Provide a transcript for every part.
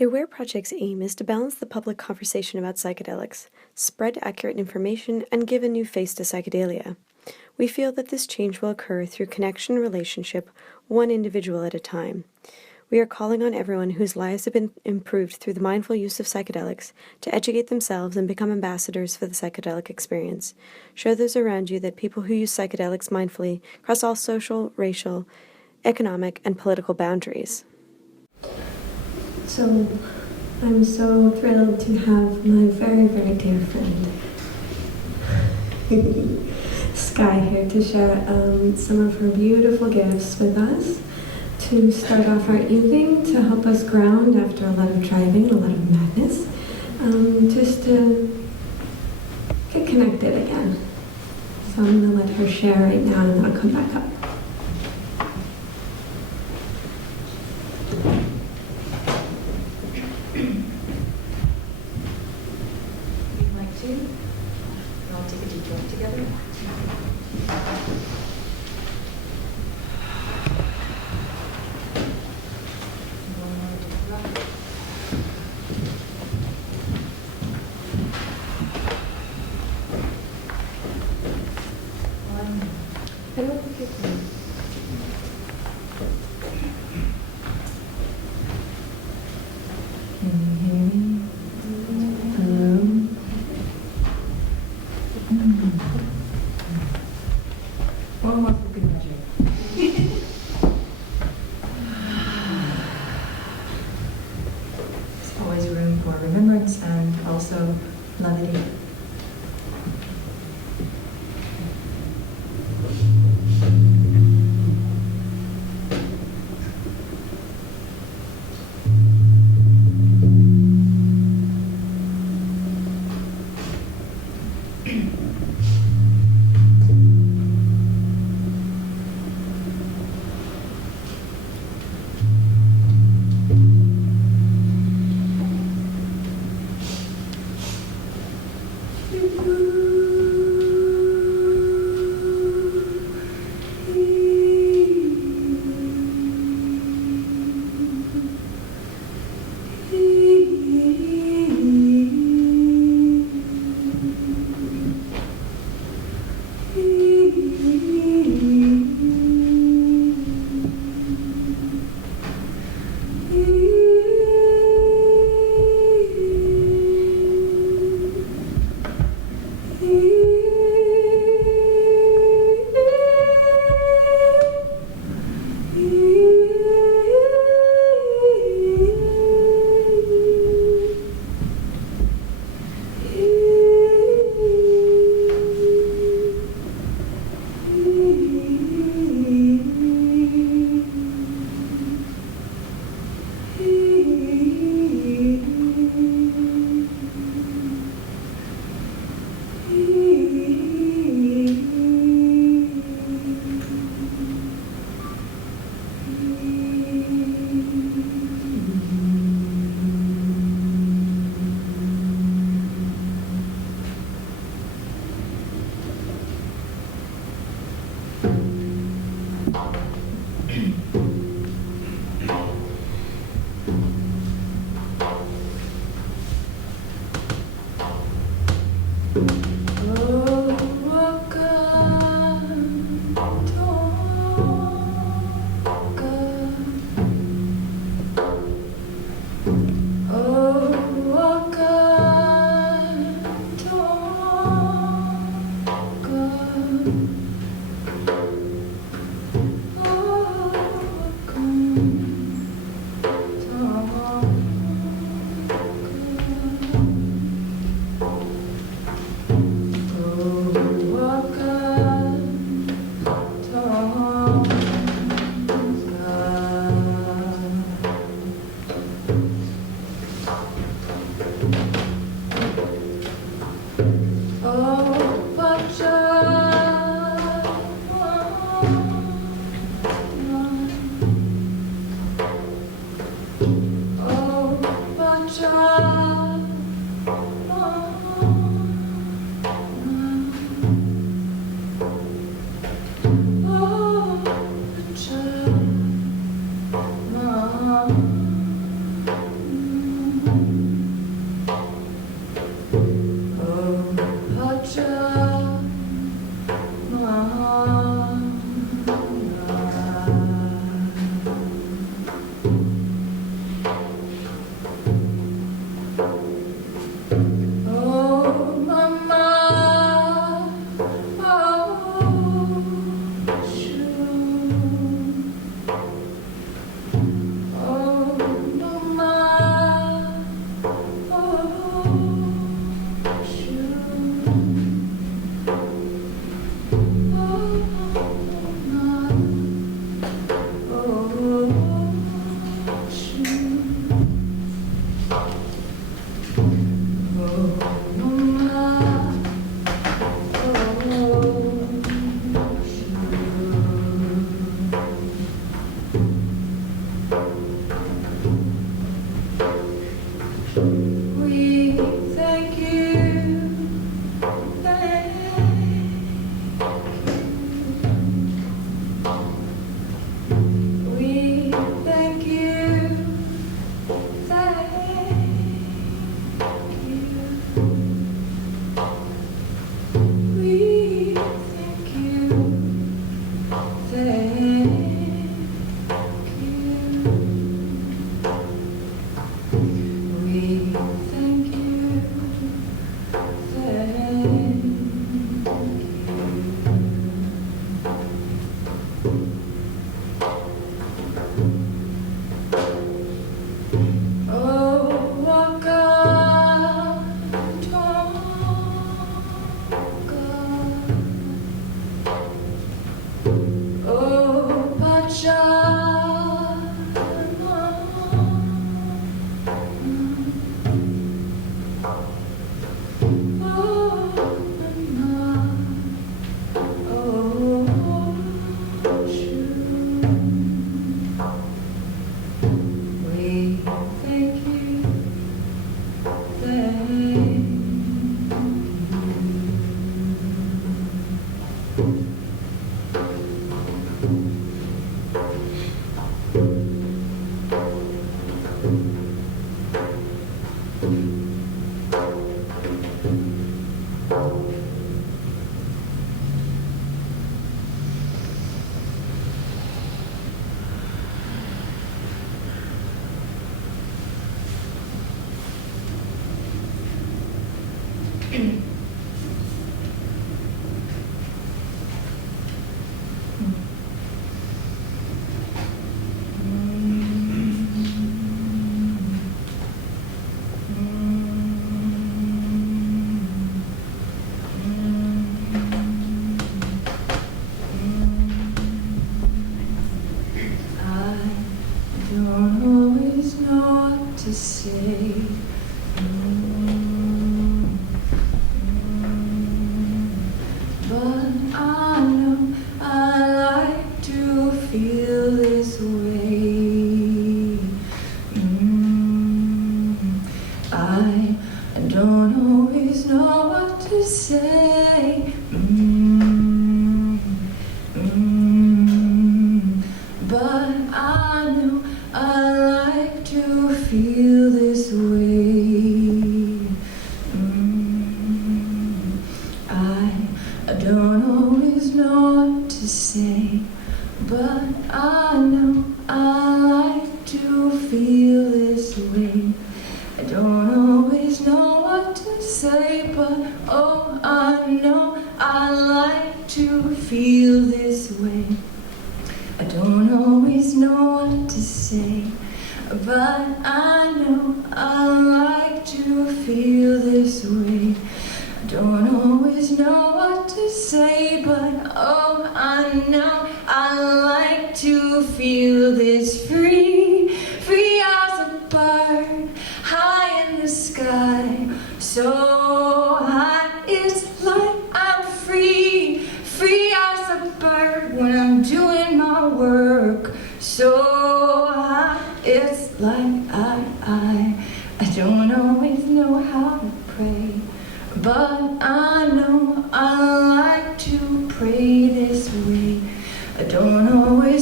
The AWARE Project's aim is to balance the public conversation about psychedelics, spread accurate information, and give a new face to psychedelia. We feel that this change will occur through connection and relationship, one individual at a time. We are calling on everyone whose lives have been improved through the mindful use of psychedelics to educate themselves and become ambassadors for the psychedelic experience. Show those around you that people who use psychedelics mindfully cross all social, racial, economic, and political boundaries. So, I'm so thrilled to have my very, very dear friend, Sky, here to share some of her beautiful gifts with us to start off our evening, to help us ground after a lot of driving and a lot of madness, just to get connected again. So I'm going to let her share right now and then I'll come back up. And also levity.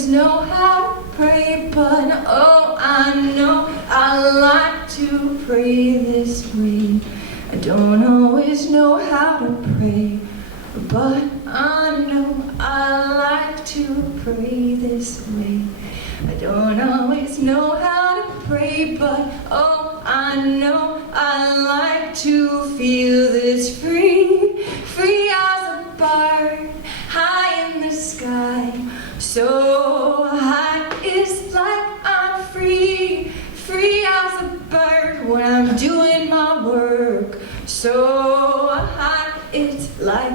Know how to pray, but oh, I know I like like to pray this way. I don't always know how to pray, but I know I like to pray this way. I don't always know how to pray, but oh, I know I like to feel this free, free as a bird, high in the sky. So high, it's like I'm free, free as a bird when I'm doing my work. So high, it's like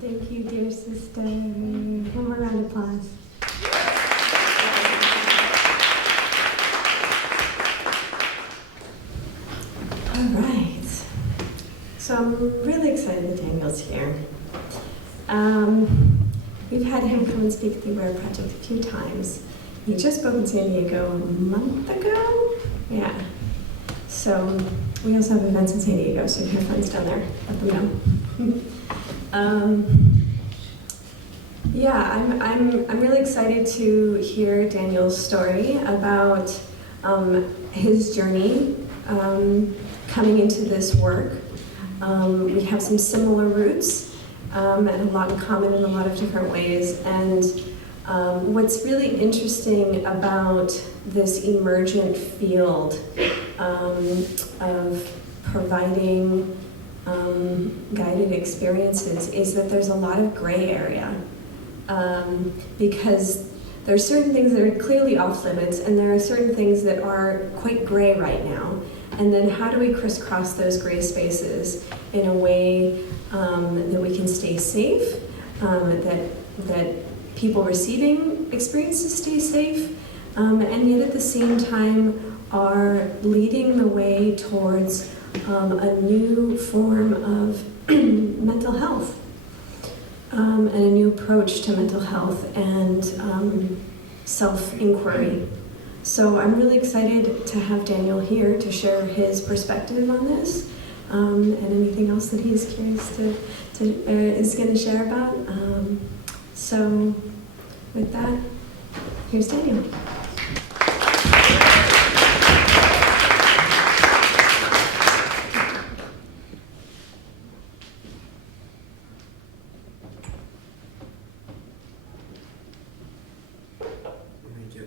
Thank you, dear sister. One more round of applause. All right. So I'm really excited that Daniel's here. We've had him come and speak at the Aware Project a few times. He just spoke in San Diego a month ago. Yeah. So we also have events in San Diego, so if you have friends down there, let them know. Yeah, I'm really excited to hear Daniel's story about his journey coming into this work. We have some similar roots and a lot in common in a lot of different ways. And what's really interesting about this emergent field of providing guided experiences is that there's a lot of gray area. Because there are certain things that are clearly off limits, and there are certain things that are quite gray right now. And then how do we crisscross those gray spaces in a way that we can stay safe, that people receiving experiences stay safe, and yet at the same time are leading the way towards a new form of mental health. And a new approach to mental health and self-inquiry. So I'm really excited to have Daniel here to share his perspective on this and anything else that he's curious is going to share about. So with that, here's Daniel.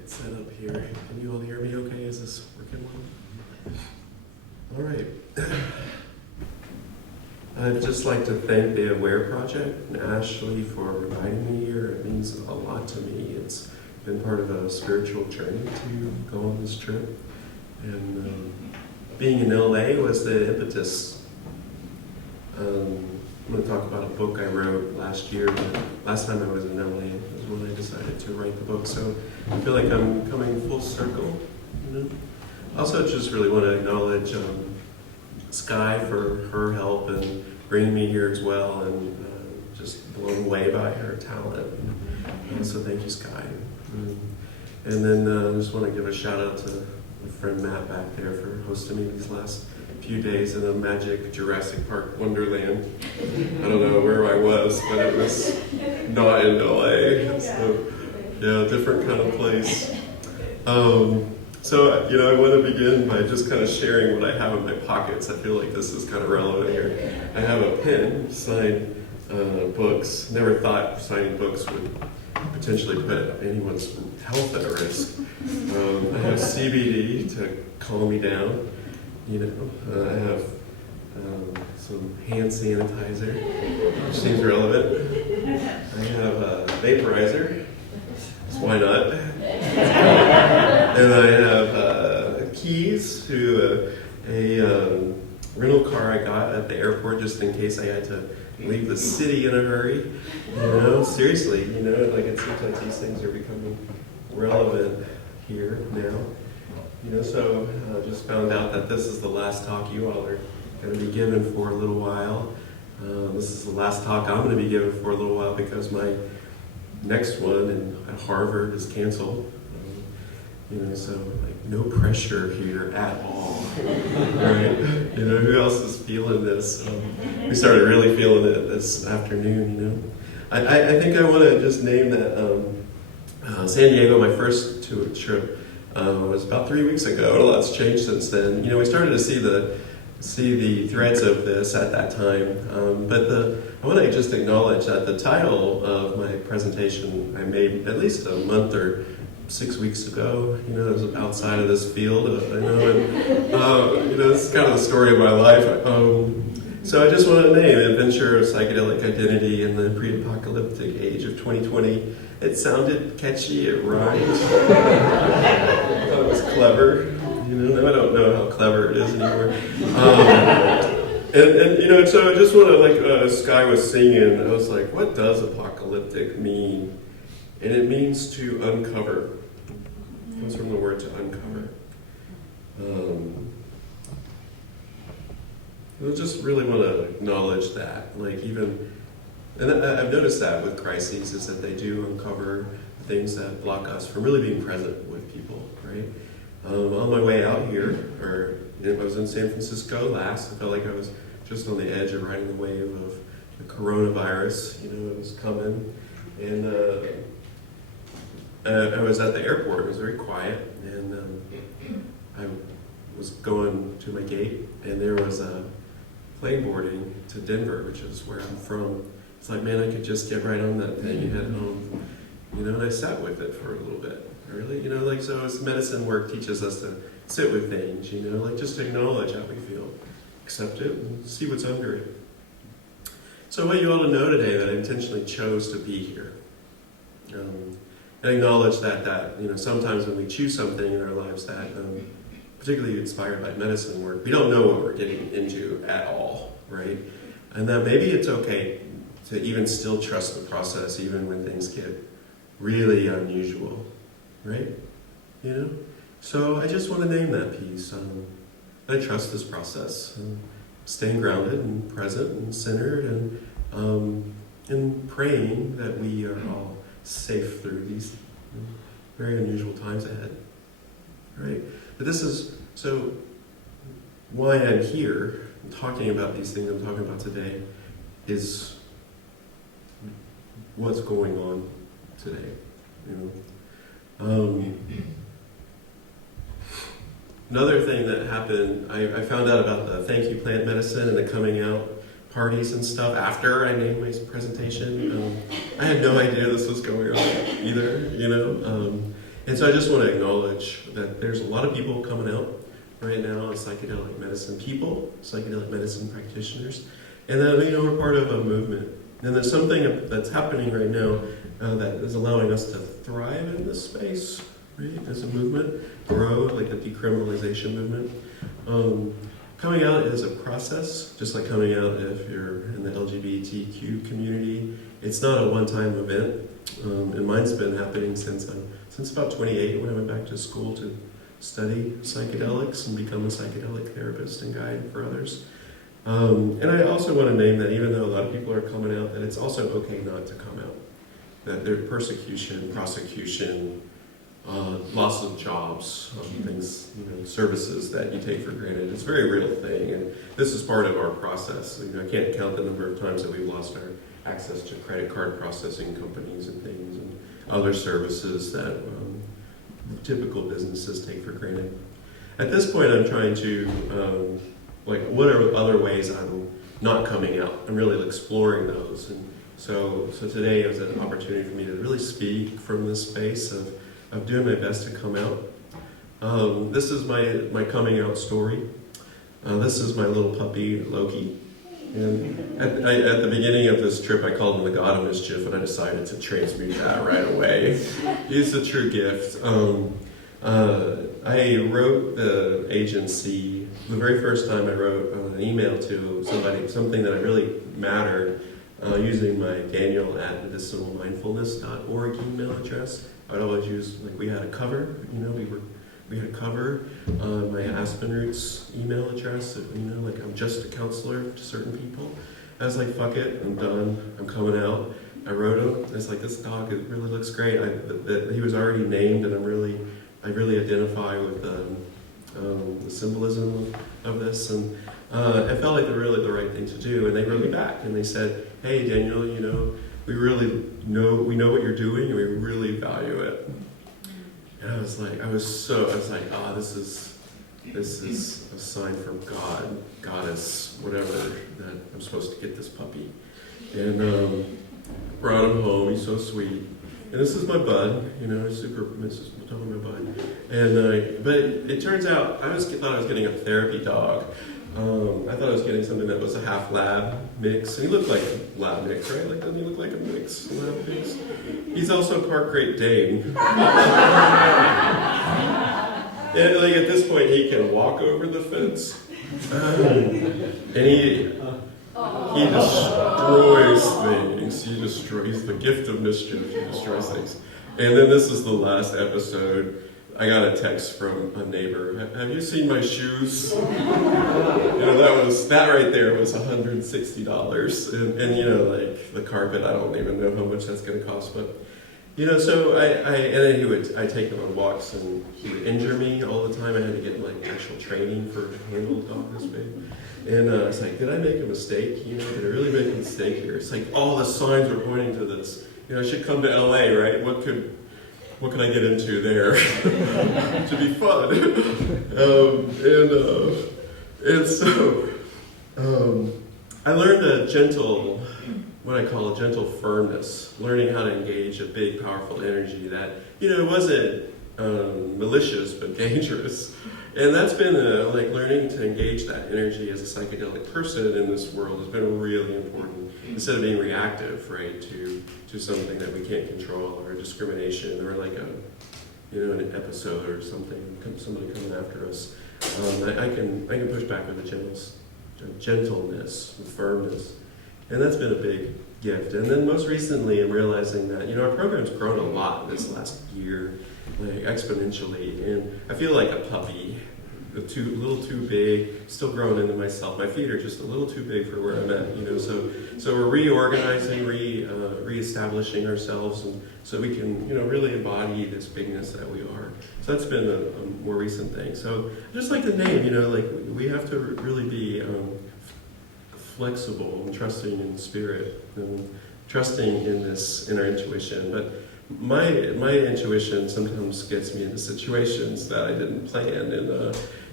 Set up here. Can you all hear me okay? Is this working well? All right. I'd just like to thank the Aware Project and Ashley for inviting me here. It means a lot to me. It's been part of a spiritual journey to go on this trip. And being in LA was the impetus. I'm going to talk about a book I wrote last year. Last time I was in LA was when I decided to write the book. So I feel like I'm coming full circle. You know? Also, just really want to acknowledge Sky for her help and bringing me here as well, and just blown away by her talent. So thank you, Sky. And then I just want to give a shout out to my friend Matt back there for hosting me these last few days in a magic Jurassic Park wonderland. I don't know where I was, but it was not in LA. So yeah, different kind of place. So, I want to begin by just kind of sharing what I have in my pockets. I feel like this is kind of relevant here. I have a pen, signed books. Never thought signing books would potentially put anyone's health at risk. I have CBD to calm me down. I have some hand sanitizer, which seems relevant. I have a vaporizer, so why not? And I have keys to a rental car I got at the airport just in case I had to leave the city in a hurry. Seriously, like it seems like these things are becoming relevant here now. So I just found out that this is the last talk you all are going to be given for a little while. This is the last talk I'm going to be given for a little while because my next one at Harvard is canceled. So like no pressure here at all, right? Who else is feeling this? We started really feeling it this afternoon. I think I want to just name that San Diego, my first tour trip, was about 3 weeks ago. A lot's changed since then. We started to see the threads of this at that time. But I want to just acknowledge that the title of my presentation I made at least a month or 6 weeks ago. It was outside of this field. This is kind of the story of my life. So I just want to name Adventure of Psychedelic Identity in the Pre-Apocalyptic Age of 2020. It sounded catchy, it rhymed. I thought it was clever. Now I don't know how clever it is anymore. So I just want to, Sky was singing, I was like, what does apocalyptic mean? And it means to uncover. It comes from the word to uncover. I just really want to acknowledge that. And I've noticed that with crises, is that they do uncover things that block us from really being present with people, right? On my way out here, I was in San Francisco last, I felt like I was just on the edge of riding the wave of the coronavirus. It was coming. And I was at the airport. It was very quiet, and I was going to my gate, and there was a plane boarding to Denver, which is where I'm from. It's like, man, I could just get right on that thing and head home. And I sat with it for a little bit. Really, so as medicine work teaches us to sit with things. Just acknowledge how we feel, accept it, and see what's under it. So I want you all to know today that I intentionally chose to be here. And acknowledge that sometimes when we choose something in our lives that, particularly inspired by medicine work, we don't know what we're getting into at all, right? And that maybe it's okay to even still trust the process, even when things get really unusual, right? So I just want to name that piece. I trust this process, staying grounded and present and centered, and praying that we are all safe through these very unusual times ahead, right? But this is, so why I'm here talking about these things I'm talking about today is what's going on today, Another thing that happened, I found out about the thank you plant medicine and the coming out parties and stuff after I made my presentation. I had no idea this was going on either, and so I just want to acknowledge that there's a lot of people coming out right now as psychedelic medicine people, psychedelic medicine practitioners, and that we're part of a movement. And there's something that's happening right now that is allowing us to thrive in this space, right? As a movement, grow, like a decriminalization movement. Coming out is a process, just like coming out if you're in the LGBTQ community. It's not a one-time event, and mine's been happening since about 28, when I went back to school to study psychedelics and become a psychedelic therapist and guide for others. And I also want to name that even though a lot of people are coming out, that it's also okay not to come out. That there's persecution, prosecution, loss of jobs, things, services that you take for granted. It's a very real thing, and this is part of our process. I can't count the number of times that we've lost our access to credit card processing companies and things and other services that typical businesses take for granted. At this point, I'm trying to, what are other ways I'm not coming out? I'm really exploring those. And so today was an opportunity for me to really speak from this space of doing my best to come out. This is my coming out story. This is my little puppy, Loki. And at the beginning of this trip, I called him the God of Mischief, and I decided to transmute that right away. He's a true gift. I wrote the agency, the very first time I wrote an email to somebody, something that I really mattered, using my Daniel@medicinalmindfulness.org email address. I'd always use, we had a cover, we had a cover, my Aspen Roots email address, I'm just a counselor to certain people. I was like, fuck it, I'm done, I'm coming out. I wrote him, I was like, this dog, it really looks great. He was already named, and I really identify with the symbolism of this, and I felt like really the right thing to do. And they wrote me back, and they said, hey Daniel, we really know what you're doing, and we really value it. And I was like, oh, this is a sign from God, Goddess, whatever, that I'm supposed to get this puppy. And brought him home. He's so sweet. And this is my bud, super Mrs. my bud. And but it turns out thought I was getting a therapy dog. I thought I was getting something that was a half lab mix. And he looked like a lab mix, right? Doesn't he look like a mix? Lab mix. He's also part Great Dane. And at this point, he can walk over the fence. And he destroys things. He's the gift of mischief. He destroys things. And then this is the last episode. I got a text from a neighbor. Have you seen my shoes? That right there was $160. And the carpet, I don't even know how much that's going to cost. But, so I take him on walks, and he would injure me all the time. I had to get actual training for to handle a dog this big. And it's like, did I make a mistake? Did I really make a mistake here? It's like all the signs were pointing to this. I should come to LA, right? What could I get into there to be fun? And so I learned what I call a gentle firmness, learning how to engage a big, powerful energy that, wasn't malicious but dangerous. And that's been learning to engage that energy as a psychedelic person in this world has been really important. Instead of being reactive, right, to something that we can't control, or discrimination, or an episode or something, somebody coming after us. I can push back with a gentleness, with firmness, and that's been a big gift. And then most recently, I'm realizing that our program's grown a lot this last year. Exponentially, and I feel like a puppy, a little too big, still growing into myself. My feet are just a little too big for where I'm at, So we're reorganizing, reestablishing ourselves, and so we can, really embody this bigness that we are. So that's been a more recent thing. So just like the name, we have to really be flexible and trusting in spirit, and trusting in our intuition, but. My intuition sometimes gets me into situations that I didn't plan,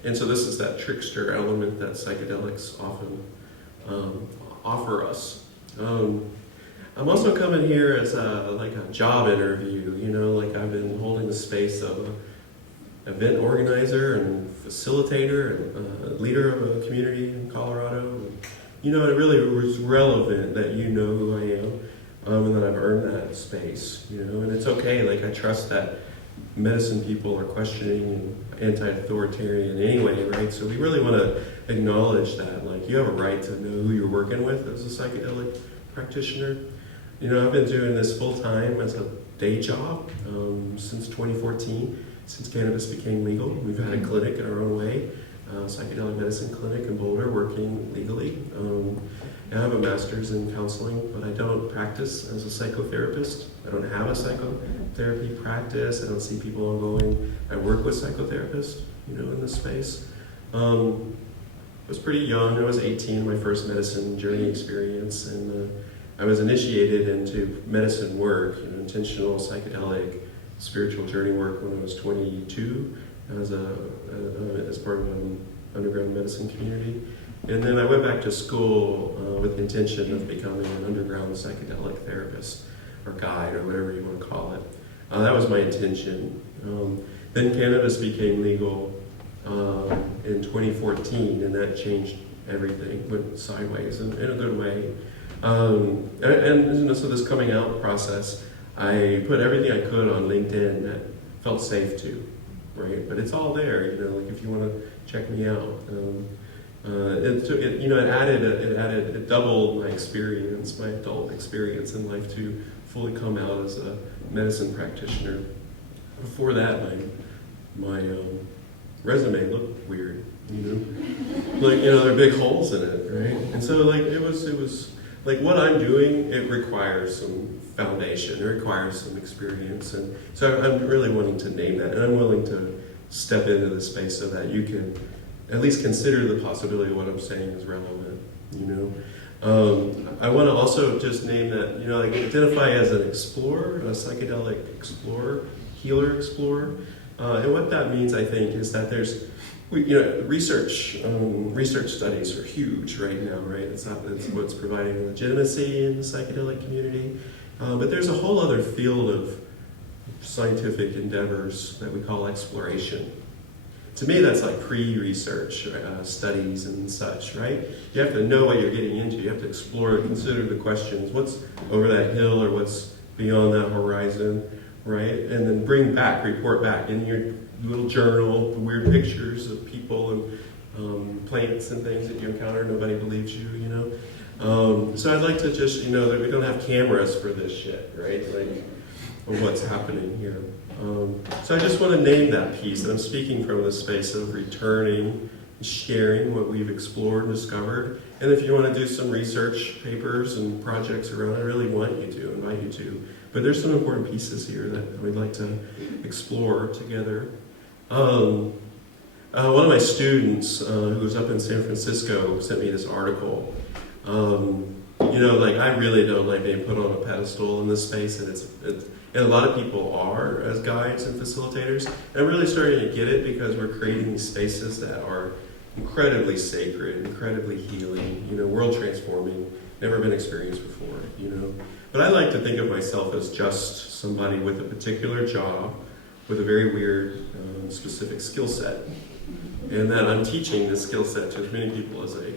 and so this is that trickster element that psychedelics often offer us. I'm also coming here as a job interview. I've been holding the space of an event organizer and facilitator and leader of a community in Colorado. And, it really was relevant that who I am. And that I've earned that space, and it's okay. I trust that medicine people are questioning and anti-authoritarian anyway, right? So we really want to acknowledge that, you have a right to know who you're working with as a psychedelic practitioner. I've been doing this full time as a day job since 2014, since cannabis became legal. We've had a clinic in our own way, psychedelic medicine clinic in Boulder, working legally. I have a master's in counseling, but I don't practice as a psychotherapist. I don't have a psychotherapy practice. I don't see people ongoing. I work with psychotherapists, in this space. I was pretty young. I was 18, my first medicine journey experience, and I was initiated into medicine work, intentional psychedelic spiritual journey work when I was 22 as part of an underground medicine community. And then I went back to school with the intention of becoming an underground psychedelic therapist or guide or whatever you want to call it. That was my intention. Then cannabis became legal in 2014, and that changed everything, went sideways in a good way. And so this coming out process, I put everything I could on LinkedIn that felt safe to, right? But it's all there, like if you want to check me out. It doubled my experience, my adult experience in life to fully come out as a medicine practitioner. Before that, my resume looked weird, there are big holes in it, right? And so it was like what I'm doing, it requires some foundation, it requires some experience, and so I'm really wanting to name that, and I'm willing to step into the space so that you can at least consider the possibility of what I'm saying is relevant, I want to also just name that, identify as an explorer, a psychedelic explorer, healer explorer. And what that means, I think, is that there's, research studies are huge right now, right? It's what's providing legitimacy in the psychedelic community. But there's a whole other field of scientific endeavors that we call exploration. To me, that's like pre-research studies and such, right? You have to know what you're getting into. You have to explore and consider the questions. What's over that hill or what's beyond that horizon, right? And then report back in your little journal, the weird pictures of people and plants and things that you encounter. Nobody believes you, So I'd like to just, that we don't have cameras for this shit, right? Of what's happening here. So I just want to name that piece, that I'm speaking from the space of returning, sharing what we've explored and discovered. And if you want to do some research papers and projects around, I really invite you to. But there's some important pieces here that we'd like to explore together. One of my students who was up in San Francisco sent me this article. I really don't like being put on a pedestal in this space, and a lot of people are as guides and facilitators. And I'm really starting to get it because we're creating these spaces that are incredibly sacred, incredibly healing, world transforming, never been experienced before, But I like to think of myself as just somebody with a particular job, with a very weird, specific skill set. And that I'm teaching this skill set to as many people as I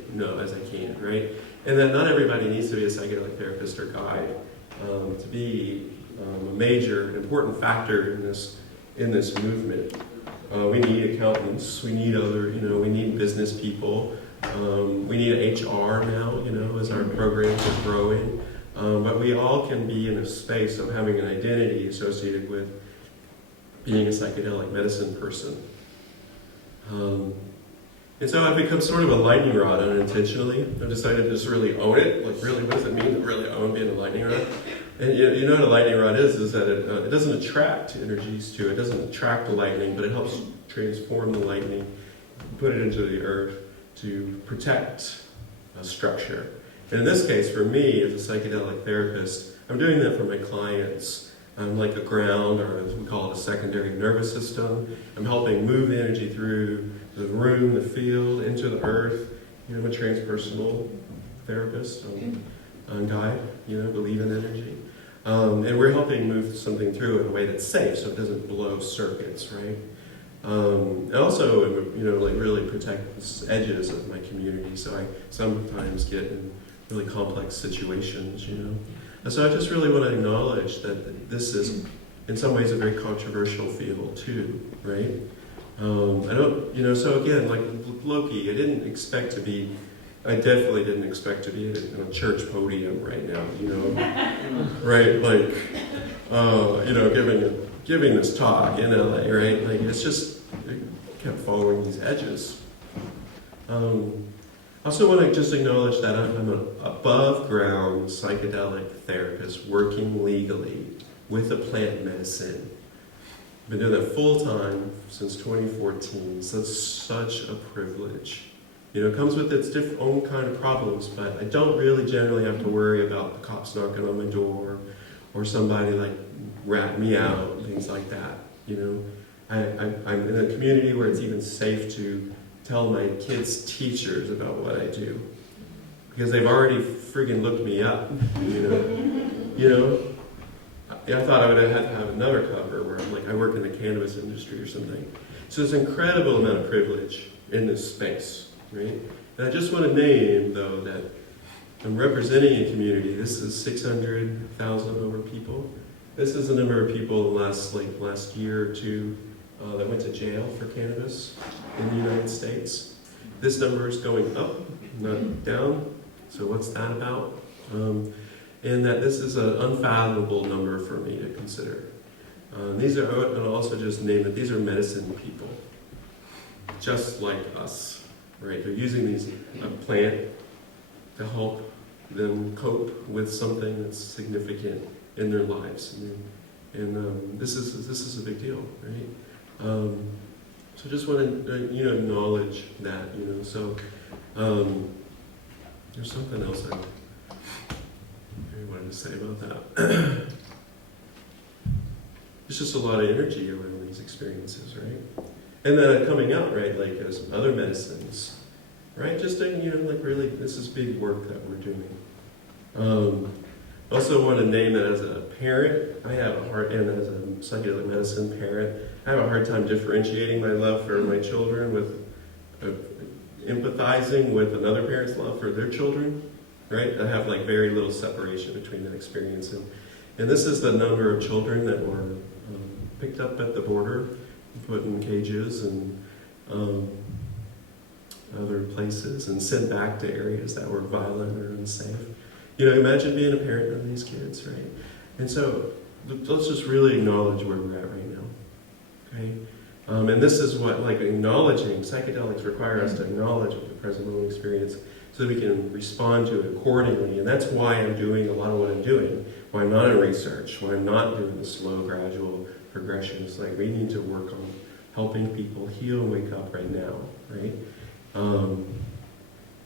can, right? And that not everybody needs to be a psychedelic therapist or guide to be a major and important factor in this movement. We need accountants, we need we need business people, we need HR now, as our programs are growing. But we all can be in a space of having an identity associated with being a psychedelic medicine person. And so I've become sort of a lightning rod unintentionally. I've decided to just really own it. Really, what does it mean to really own being a lightning rod? And you know what a lightning rod is that it doesn't attract energies to it. It doesn't attract the lightning, but it helps transform the lightning, put it into the earth to protect a structure. And in this case, for me, as a psychedelic therapist, I'm doing that for my clients. I'm like a ground, or as we call it, a secondary nervous system. I'm helping move the energy through the room, the field, into the earth. I'm a transpersonal therapist and guide, believe in energy. And we're helping move something through in a way that's safe so it doesn't blow circuits, right? And also, really protect the edges of my community. So I sometimes get in really complex situations, And so I just really want to acknowledge that this is, in some ways, a very controversial field too, right? So again, like Loki, I definitely didn't expect to be in a church podium right now, right? Giving this talk in LA, right? It's just, I kept following these edges. I also want to just acknowledge that I'm an above-ground psychedelic therapist working legally with a plant medicine. I've been doing that full-time since 2014, so it's such a privilege. It comes with its own kind of problems, but I don't really generally have to worry about the cops knocking on my door or somebody rat me out, things like that. I'm in a community where it's even safe to tell my kids' teachers about what I do, because they've already friggin' looked me up. I thought I would have had to have another cover where I'm like, I work in the cannabis industry or something. So there's an incredible amount of privilege in this space, right? And I just want to name, though, that I'm representing a community. This is 600,000 over people. This is the number of people in the last year or two that went to jail for cannabis in the United States. This number is going up, not down. So what's that about? And that this is an unfathomable number for me to consider. These are, and also just name it, these are medicine people, just like us, right? They're using a plant to help them cope with something that's significant in their lives. And this is a big deal, right? So just want to acknowledge that, So there's something else I wanted to say about that. There's just a lot of energy around these experiences, right? And then coming out, right, like as other medicines, right? Just really, this is big work that we're doing. Also want to name that as a parent, and as a psychedelic medicine parent, I have a hard time differentiating my love for my children with empathizing with another parent's love for their children, right? I have very little separation between that experience. And this is the number of children that were picked up at the border, put in cages and other places, and sent back to areas that were violent or unsafe. Imagine being a parent of these kids, right? And so let's just really acknowledge where we're at right now, okay? And this is what, acknowledging, psychedelics require us to acknowledge the present moment experience so that we can respond to it accordingly. And that's why I'm doing a lot of what I'm doing, why I'm not in research, why I'm not doing the slow, gradual progression. It's we need to work on helping people heal and wake up right now, right?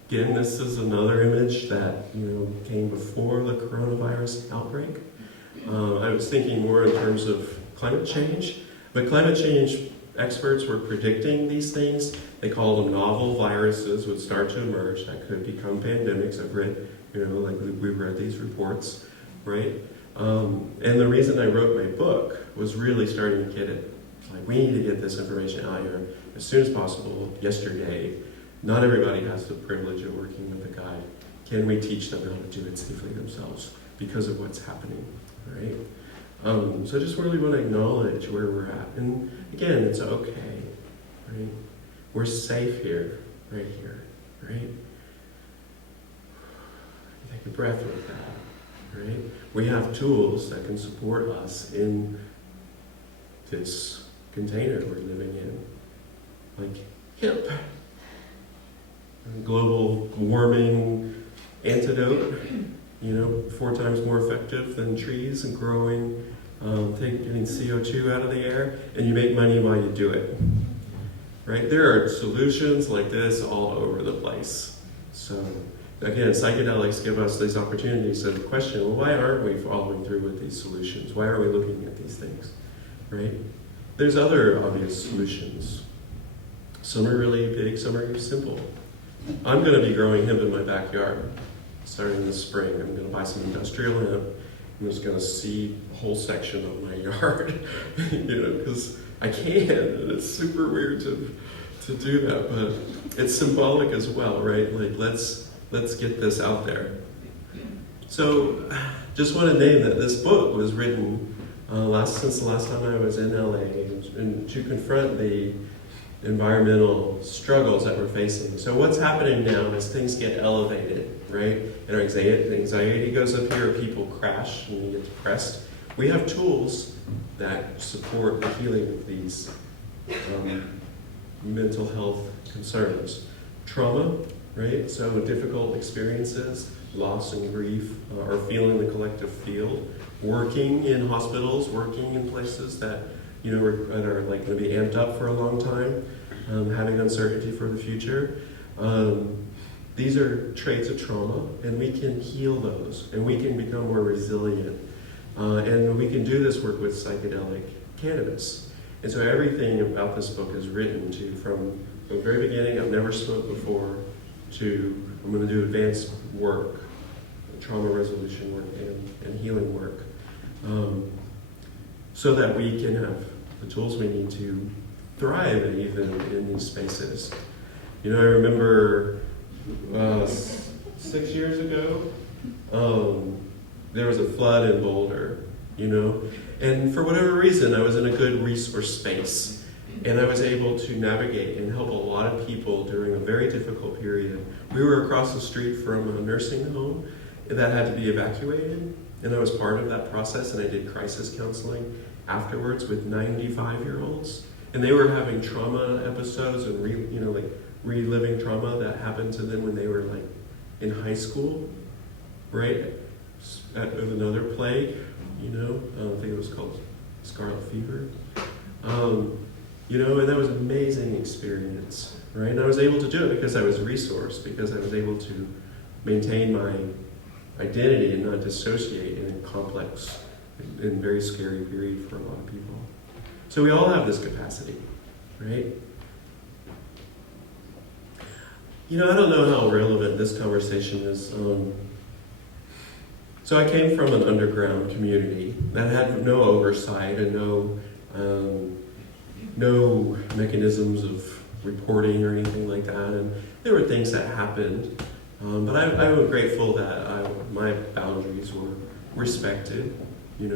Again, this is another image that came before the coronavirus outbreak. I was thinking more in terms of climate change, but climate change experts were predicting these things. They called them novel viruses would start to emerge that could become pandemics. I've read, we've read these reports, right? And the reason I wrote my book was really starting to get it. We need to get this information out here as soon as possible, yesterday. Not everybody has the privilege of working with a guide. Can we teach them how to do it safely themselves because of what's happening, right? So I just really want to acknowledge where we're at. And again, it's okay, right? We're safe here, right here, right? Take a breath with that, right? We have tools that can support us in this container we're living in, like hemp, global warming antidote, 4 times more effective than trees and growing, getting CO2 out of the air, and you make money while you do it, right? There are solutions like this all over the place. So again, psychedelics give us these opportunities to question, well, why aren't we following through with these solutions? Why are we looking at these things, right? There's other obvious solutions. Some are really big, some are simple. I'm going to be growing hemp in my backyard starting this spring. I'm going to buy some industrial hemp. I'm just going to seed a whole section of my yard, because I can, and it's super weird to do that, but it's symbolic as well, right? Let's get this out there. So, just want to name that this book was written since the last time I was in LA, and to confront the environmental struggles that we're facing. So what's happening now is things get elevated, right? And our anxiety goes up here, people crash and you get depressed. We have tools that support the healing of these mental health concerns. Trauma, right? So difficult experiences, loss and grief, or feeling the collective field. Working in hospitals, working in places that are going to be amped up for a long time, having uncertainty for the future. These are traits of trauma, and we can heal those, and we can become more resilient. And we can do this work with psychedelic cannabis. And so everything about this book is written from the very beginning, I've never smoked before, to I'm going to do advanced work, trauma resolution work, and healing work, so that we can have the tools we need to thrive even in these spaces. You know, I remember 6 years ago, there was a flood in Boulder, you know, and for whatever reason, I was in a good resource space, and I was able to navigate and help a lot of people during a very difficult period. We were across the street from a nursing home that had to be evacuated, and I was part of that process, and I did crisis counseling afterwards with 95-year-olds, and they were having trauma episodes and reliving trauma that happened to them when they were like in high school, right? With another plague, you know, I think it was called scarlet fever. You know, and that was an amazing experience, right? And I was able to do it because I was resourced, because I was able to maintain my identity and not dissociate in a complex and very scary period for a lot of people. So we all have this capacity, right? You know, I don't know how relevant this conversation is. So I came from an underground community that had no oversight and no mechanisms of reporting or anything like that. And there were things that happened, but I was grateful that my boundaries were respected, you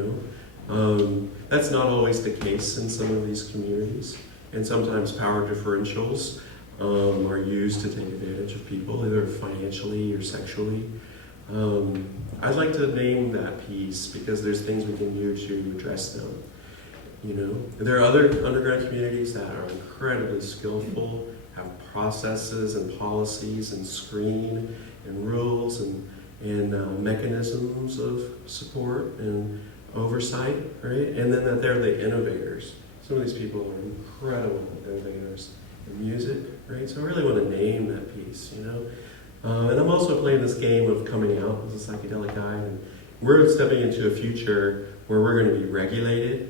know. That's not always the case in some of these communities. And sometimes power differentials are used to take advantage of people, either financially or sexually. I'd like to name that piece because there's things we can do to address them. You know, there are other underground communities that are incredibly skillful, have processes and policies and screen and rules and mechanisms of support and oversight, right? And then that they're the innovators. Some of these people are incredible innovators in music, right? So I really want to name that piece, you know. And I'm also playing this game of coming out as a psychedelic guy, and we're stepping into a future where we're going to be regulated.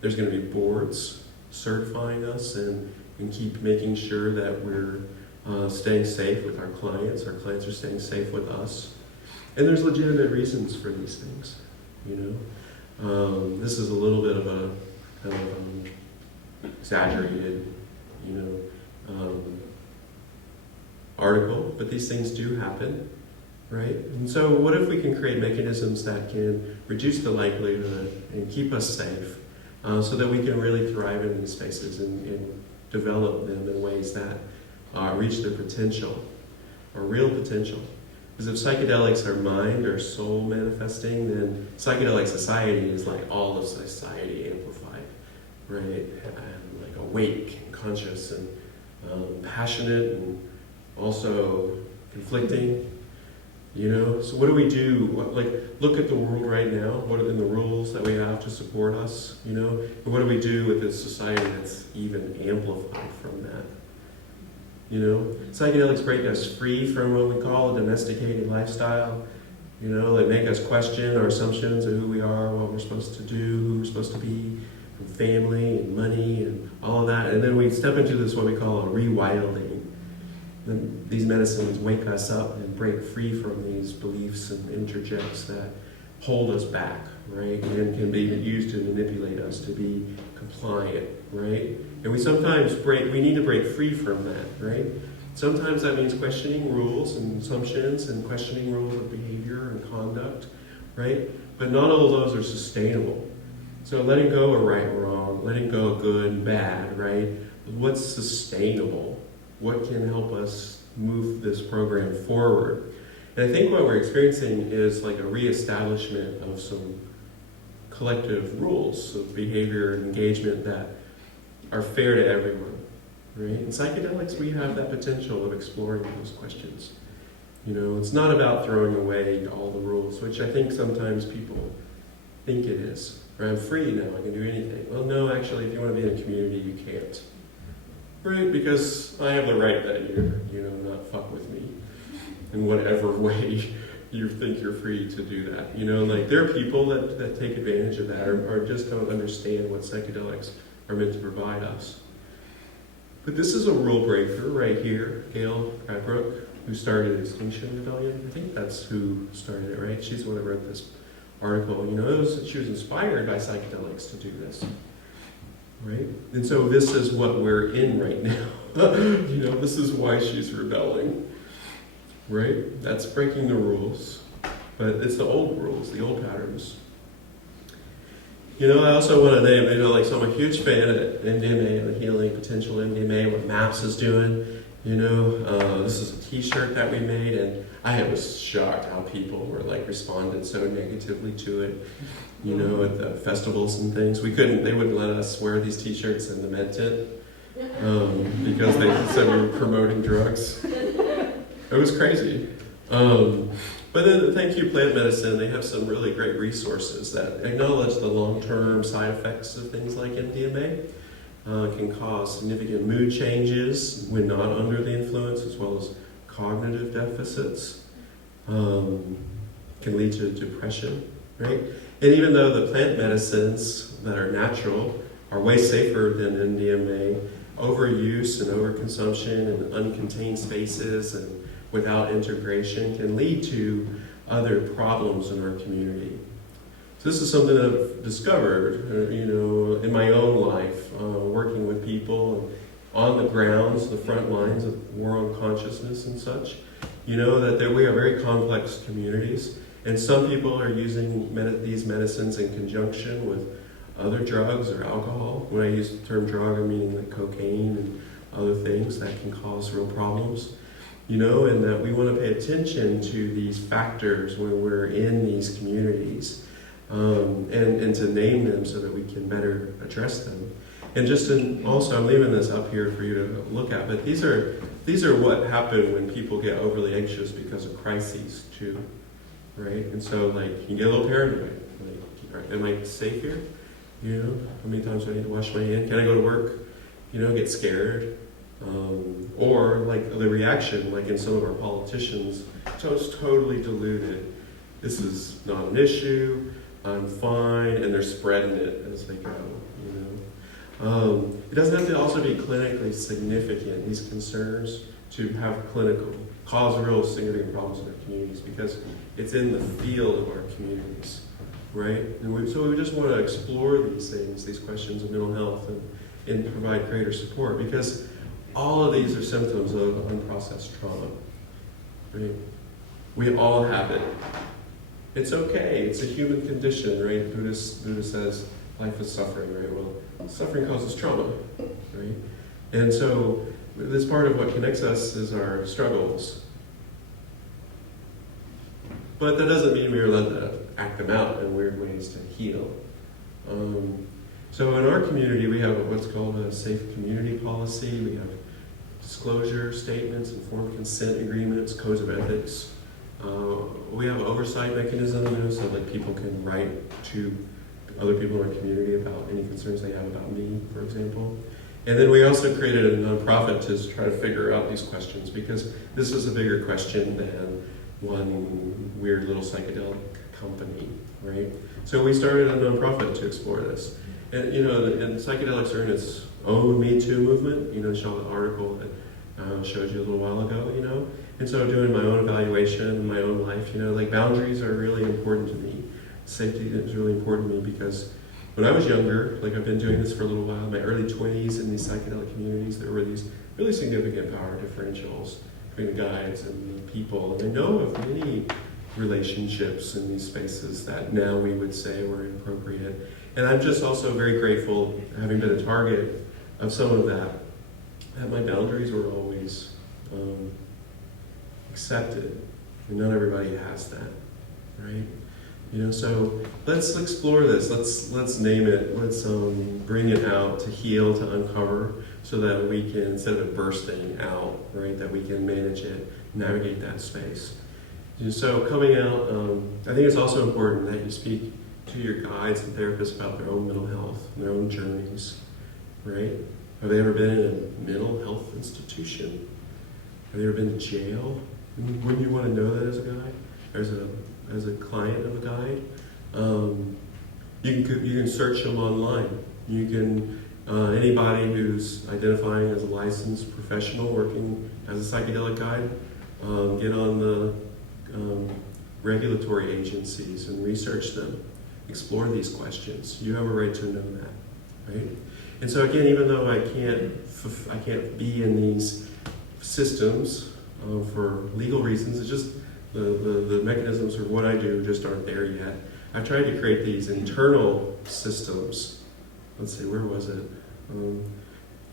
There's going to be boards certifying us and keep making sure that we're staying safe with our clients are staying safe with us. And there's legitimate reasons for these things, you know. This is a little bit of a kind of exaggerated, you know, article, but these things do happen, right? And so what if we can create mechanisms that can reduce the likelihood and keep us safe so that we can really thrive in these spaces and develop them in ways that reach their potential, or real potential. Because if psychedelics are mind or soul manifesting, then psychedelic society is like all of society amplified, right? And like awake and conscious and passionate and also conflicting, you know? So what do we do? Like, look at the world right now. What are the rules that we have to support us, you know? And what do we do with this society that's even amplified from that? You know? Psychedelics break us free from what we call a domesticated lifestyle. You know, they make us question our assumptions of who we are, what we're supposed to do, who we're supposed to be, and family and money and all of that. And then we step into this, what we call a rewilding. And these medicines wake us up and break free from these beliefs and interjects that hold us back, right? And can be used to manipulate us to be compliant, right? And we sometimes we need to break free from that, right? Sometimes that means questioning rules and assumptions and questioning rules of behavior and conduct, right? But not all of those are sustainable. So letting go of right and wrong, letting go of good and bad, right? What's sustainable? What can help us move this program forward? And I think what we're experiencing is like a reestablishment of some collective rules of behavior and engagement that are fair to everyone, right? In psychedelics, we have that potential of exploring those questions. You know, it's not about throwing away all the rules, which I think sometimes people think it is. Right? I'm free now, I can do anything. Well, no, actually, if you want to be in a community, you can't. Right? Because I have the right that you not fuck with me in whatever way you think you're free to do that. You know, like there are people that take advantage of that or just don't understand what psychedelics are meant to provide us. But this is a rule breaker right here, Gail Cradbrook, who started Extinction Rebellion. I think that's who started it, right? She's the one who wrote this article. You know, she was inspired by psychedelics to do this, right? And so this is what we're in right now. You know, this is why she's rebelling, right? That's breaking the rules, but it's the old rules, the old patterns. You know, I also want to name, you know, like, so I'm a huge fan of MDMA and the healing potential MDMA, what MAPS is doing. You know, this is a t-shirt that we made, and I was shocked how people were, like, responded so negatively to it, you know, at the festivals and things. They wouldn't let us wear these t-shirts in the med tent because they said we were promoting drugs. It was crazy. But then, thank you, Plant Medicine. They have some really great resources that acknowledge the long-term side effects of things like MDMA. Can cause significant mood changes when not under the influence, as well as cognitive deficits. Can lead to depression, right? And even though the plant medicines that are natural are way safer than MDMA, overuse and overconsumption in uncontained spaces and without integration can lead to other problems in our community. So this is something that I've discovered, you know, in my own life, working with people on the grounds, the front lines of war on consciousness and such. You know, that we are very complex communities, and some people are using these medicines in conjunction with other drugs or alcohol. When I use the term drug, I'm meaning like cocaine and other things that can cause real problems. You know, and that we want to pay attention to these factors when we're in these communities. And to name them so that we can better address them. And also, I'm leaving this up here for you to look at, but these are what happen when people get overly anxious because of crises too, right? And so, like, you get a little paranoid. Like, am I safe here? You know, how many times do I need to wash my hand? Can I go to work? You know, get scared. Or like the reaction, like in some of our politicians, so it's totally diluted. This is not an issue. I'm fine, and they're spreading it as they go, you know. It doesn't have to also be clinically significant, these concerns, to have cause real significant problems in our communities, because it's in the field of our communities, right? And so we just want to explore these things, these questions of mental health, and provide greater support, because all of these are symptoms of unprocessed trauma, right? We all have it. It's okay. It's a human condition, right? Buddhist says life is suffering, right? Well, suffering causes trauma, right? And so this part of what connects us is our struggles. But that doesn't mean we're allowed to act them out in weird ways to heal. So in our community, we have what's called a safe community policy. We have disclosure statements, informed consent agreements, codes of ethics. We have oversight mechanisms, so like people can write to other people in our community about any concerns they have about me, for example. And then we also created a nonprofit to try to figure out these questions, because this is a bigger question than one weird little psychedelic company, right? So we started a nonprofit to explore this. And, you know, and psychedelics are in its own Me Too movement. You know, show the article that I showed you a little while ago, you know. And so doing my own evaluation in my own life, you know, like boundaries are really important to me. Safety is really important to me, because when I was younger, like I've been doing this for a little while, in my early 20s in these psychedelic communities, there were these really significant power differentials between the guides and the people. And I know of many relationships in these spaces that now we would say were inappropriate. And I'm just also very grateful, having been a target of some of that my boundaries were always accepted. And not everybody has that, right? You know, so let's explore this. Let's name it. Let's bring it out to heal, to uncover, so that we can, instead of it bursting out, right, that we can manage it, navigate that space. And so coming out, I think it's also important that you speak to your guides and therapists about their own mental health, and their own journeys, right? Have they ever been in a mental health institution? Have they ever been to jail? Wouldn't you want to know that as a guy? as a client of a guide. You can search them online. You can anybody who's identifying as a licensed professional working as a psychedelic guide, get on the regulatory agencies and research them, explore these questions. You have a right to know that, right? And so again, even though I can't be in these systems for legal reasons, it's just the mechanisms of what I do just aren't there yet. I tried to create these internal systems. Let's see, where was it?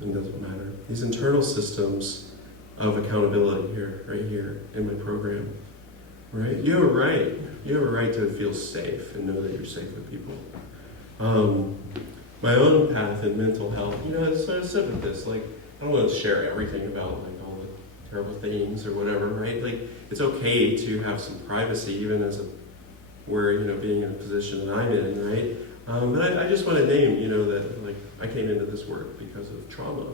It doesn't matter. These internal systems of accountability right here in my program. Right? You have a right. You have a right to feel safe and know that you're safe with people. My own path in mental health, as I said with this, like, I don't want to share everything about like all the terrible things or whatever, right? Like, it's okay to have some privacy, even as we're, being in a position that I'm in, right? But I just want to name, that like I came into this work because of trauma.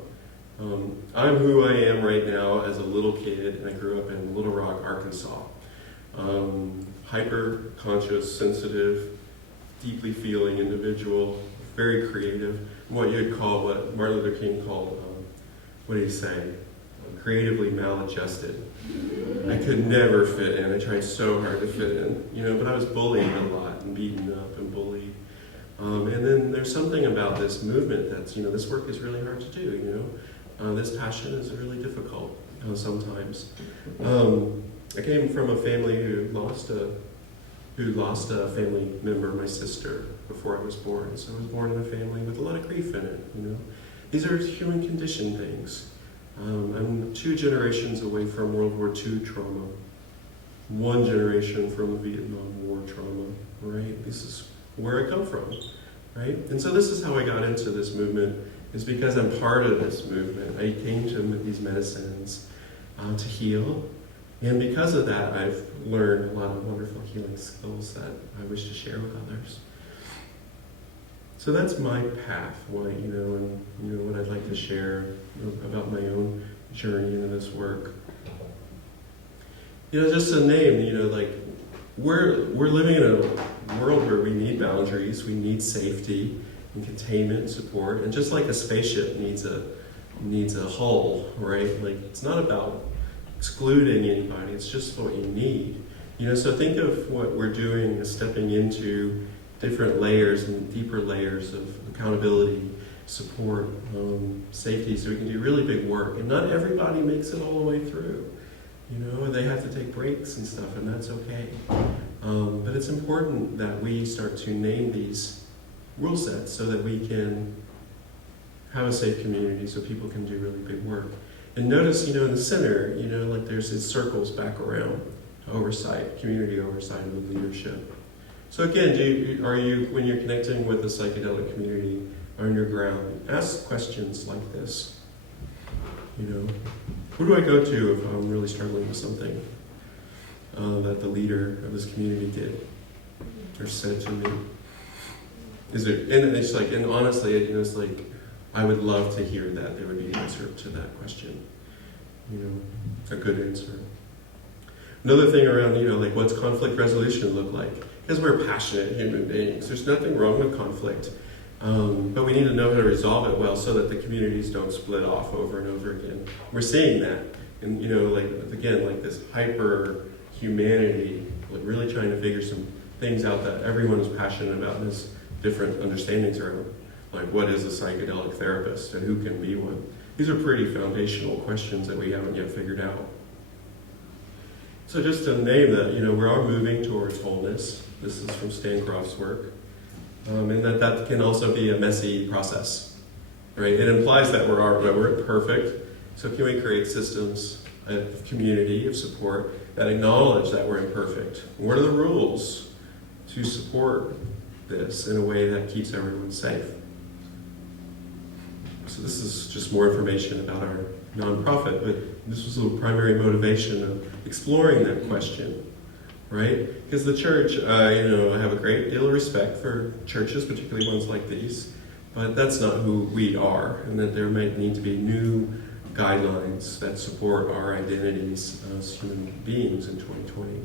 I'm who I am right now as a little kid, and I grew up in Little Rock, Arkansas. Hyper-conscious, sensitive, deeply feeling individual, very creative, what Martin Luther King called, what did he say? Creatively maladjusted. I could never fit in. I tried so hard to fit in, but I was bullied a lot and beaten up and bullied. And then there's something about this movement that's, this work is really hard to do, this passion is really difficult sometimes. I came from a family who lost a family member, my sister, before I was born. So I was born in a family with a lot of grief in it, These are human condition things. I'm 2 generations away from World War II trauma, 1 generation from the Vietnam War trauma, right? This is where I come from, right? And so this is how I got into this movement, is because I'm part of this movement. I came to these medicines to heal, and because of that, I've learned a lot of wonderful healing skills that I wish to share with others. So that's my path, and what I'd like to share about my own journey into this work. Just to name, like we're living in a world where we need boundaries, we need safety and containment, support, and just like a spaceship needs a hull, right? Like it's not about excluding anybody; it's just what you need. So think of what we're doing as stepping into different layers and deeper layers of accountability, support, safety, so we can do really big work. And not everybody makes it all the way through. They have to take breaks and stuff, and that's okay. But it's important that we start to name these rule sets so that we can have a safe community so people can do really big work. And notice, in the center, like there's these circles back around oversight, community oversight of leadership. So again, are you, when you're connecting with the psychedelic community on your ground, ask questions like this. Who do I go to if I'm really struggling with something that the leader of this community did or said to me? And honestly, it's like, I would love to hear that there would be an answer to that question. A good answer. Another thing around, like what's conflict resolution look like? Because we're passionate human beings. There's nothing wrong with conflict. But we need to know how to resolve it well so that the communities don't split off over and over again. We're seeing that. And, like this hyper humanity, like really trying to figure some things out that everyone is passionate about and has different understandings around. Like, what is a psychedelic therapist and who can be one? These are pretty foundational questions that we haven't yet figured out. So just to name that, we are moving towards wholeness. This is from Stan Groff's work. And that can also be a messy process, right? It implies that we're imperfect. So can we create systems of community, of support, that acknowledge that we're imperfect? What are the rules to support this in a way that keeps everyone safe? So this is just more information about our nonprofit, but this was the primary motivation of exploring that question, right? Because the church, I have a great deal of respect for churches, particularly ones like these, but that's not who we are, and that there might need to be new guidelines that support our identities as human beings in 2020.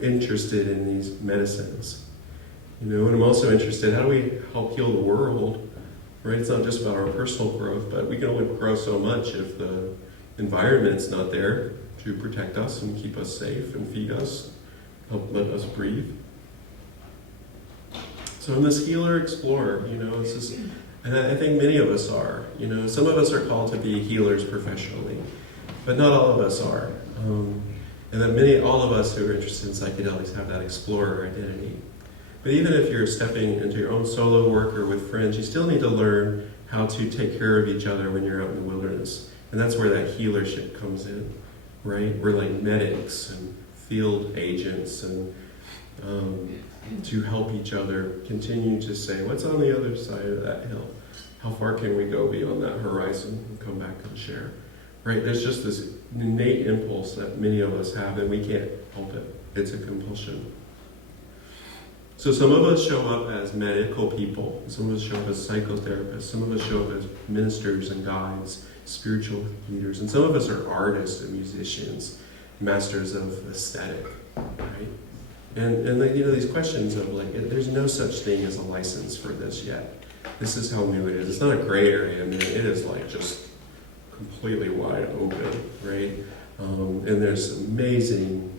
interested in these medicines. And I'm also interested, how do we help heal the world? Right? It's not just about our personal growth, but we can only grow so much if the environment's not there to protect us and keep us safe and feed us, help let us breathe. So I'm this healer explorer, it's just, and I think many of us are. Some of us are called to be healers professionally, but not all of us are. And that all of us who are interested in psychedelics have that explorer identity. But even if you're stepping into your own solo work or with friends, you still need to learn how to take care of each other when you're out in the wilderness. And that's where that healership comes in, right? We're like medics and field agents and to help each other continue to say, what's on the other side of that hill? How far can we go beyond that horizon and come back and share? Right? There's just this innate impulse that many of us have, and we can't help it. It's a compulsion. So some of us show up as medical people, some of us show up as psychotherapists, some of us show up as ministers and guides, spiritual leaders, and some of us are artists and musicians, masters of aesthetic, right? And these questions of there's no such thing as a license for this yet. This is how new it is. It's not a gray area, it is just completely wide open, right? And there's amazing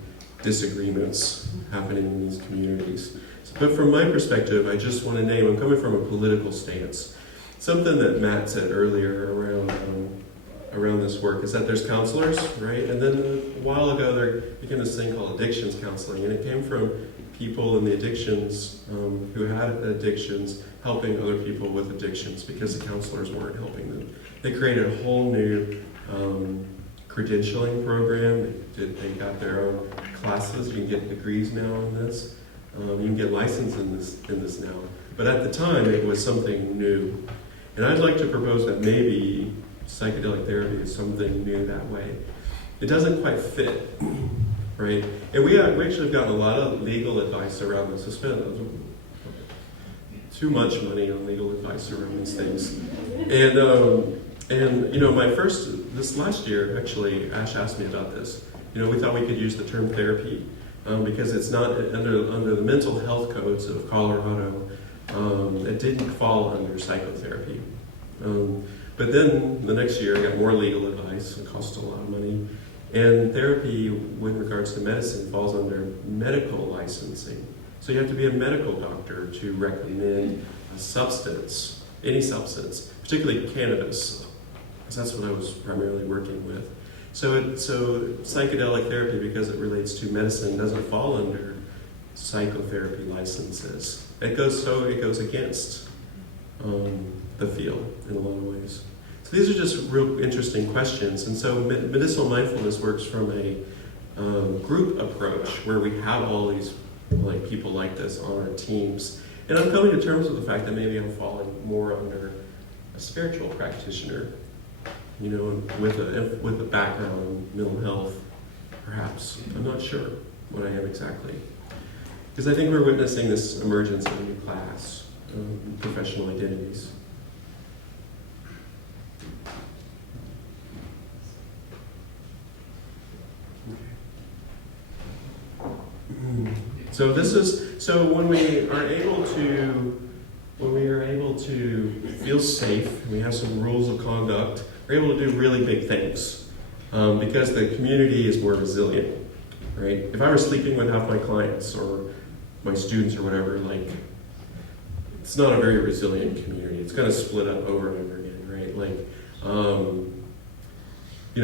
disagreements happening in these communities. But from my perspective, I just want to name, I'm coming from a political stance. Something that Matt said earlier around this work is that there's counselors, right? And then a while ago there became this thing called addictions counseling, and it came from people in the addictions who had addictions helping other people with addictions because the counselors weren't helping them. They created a whole new credentialing program. They got their own classes. You can get degrees now in this. You can get licensed in this now. But at the time, it was something new. And I'd like to propose that maybe psychedelic therapy is something new that way. It doesn't quite fit, right? And we actually have gotten a lot of legal advice around this. I spent too much money on legal advice around these things. And this last year, actually, Ash asked me about this. We thought we could use the term therapy because it's not under the mental health codes of Colorado. It didn't fall under psychotherapy. But then the next year I got more legal advice. It cost a lot of money. And therapy, with regards to medicine, falls under medical licensing. So you have to be a medical doctor to recommend a substance, any substance, particularly cannabis, because that's what I was primarily working with. So psychedelic therapy, because it relates to medicine, doesn't fall under psychotherapy licenses. It goes against the field in a lot of ways. So these are just real interesting questions. And so medicinal mindfulness works from a group approach where we have all these people like this on our teams. And I'm coming to terms with the fact that maybe I'm falling more under a spiritual practitioner, with a background in mental health, perhaps. I'm not sure what I am exactly. Because I think we're witnessing this emergence of a new class, professional identities. So when we are able to feel safe, and we have some rules of conduct, we're able to do really big things because the community is more resilient, right? If I were sleeping with half my clients or my students or whatever, it's not a very resilient community. It's going to split up over and over again, right?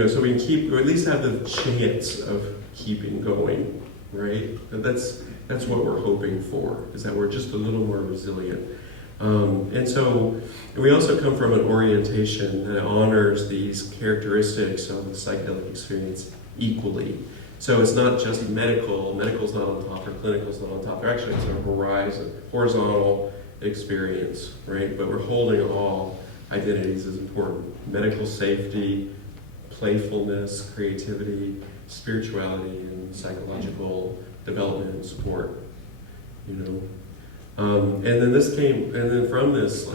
So we can keep, or at least have the chance of keeping going, right? That's what we're hoping for, is that we're just a little more resilient. And we also come from an orientation that honors these characteristics of the psychedelic experience equally. So it's not just medical's not on top, or clinical's not on top. Actually, it's a horizontal experience, right? But we're holding all identities as important. Medical safety, playfulness, creativity, spirituality, and psychological development and support, and then from this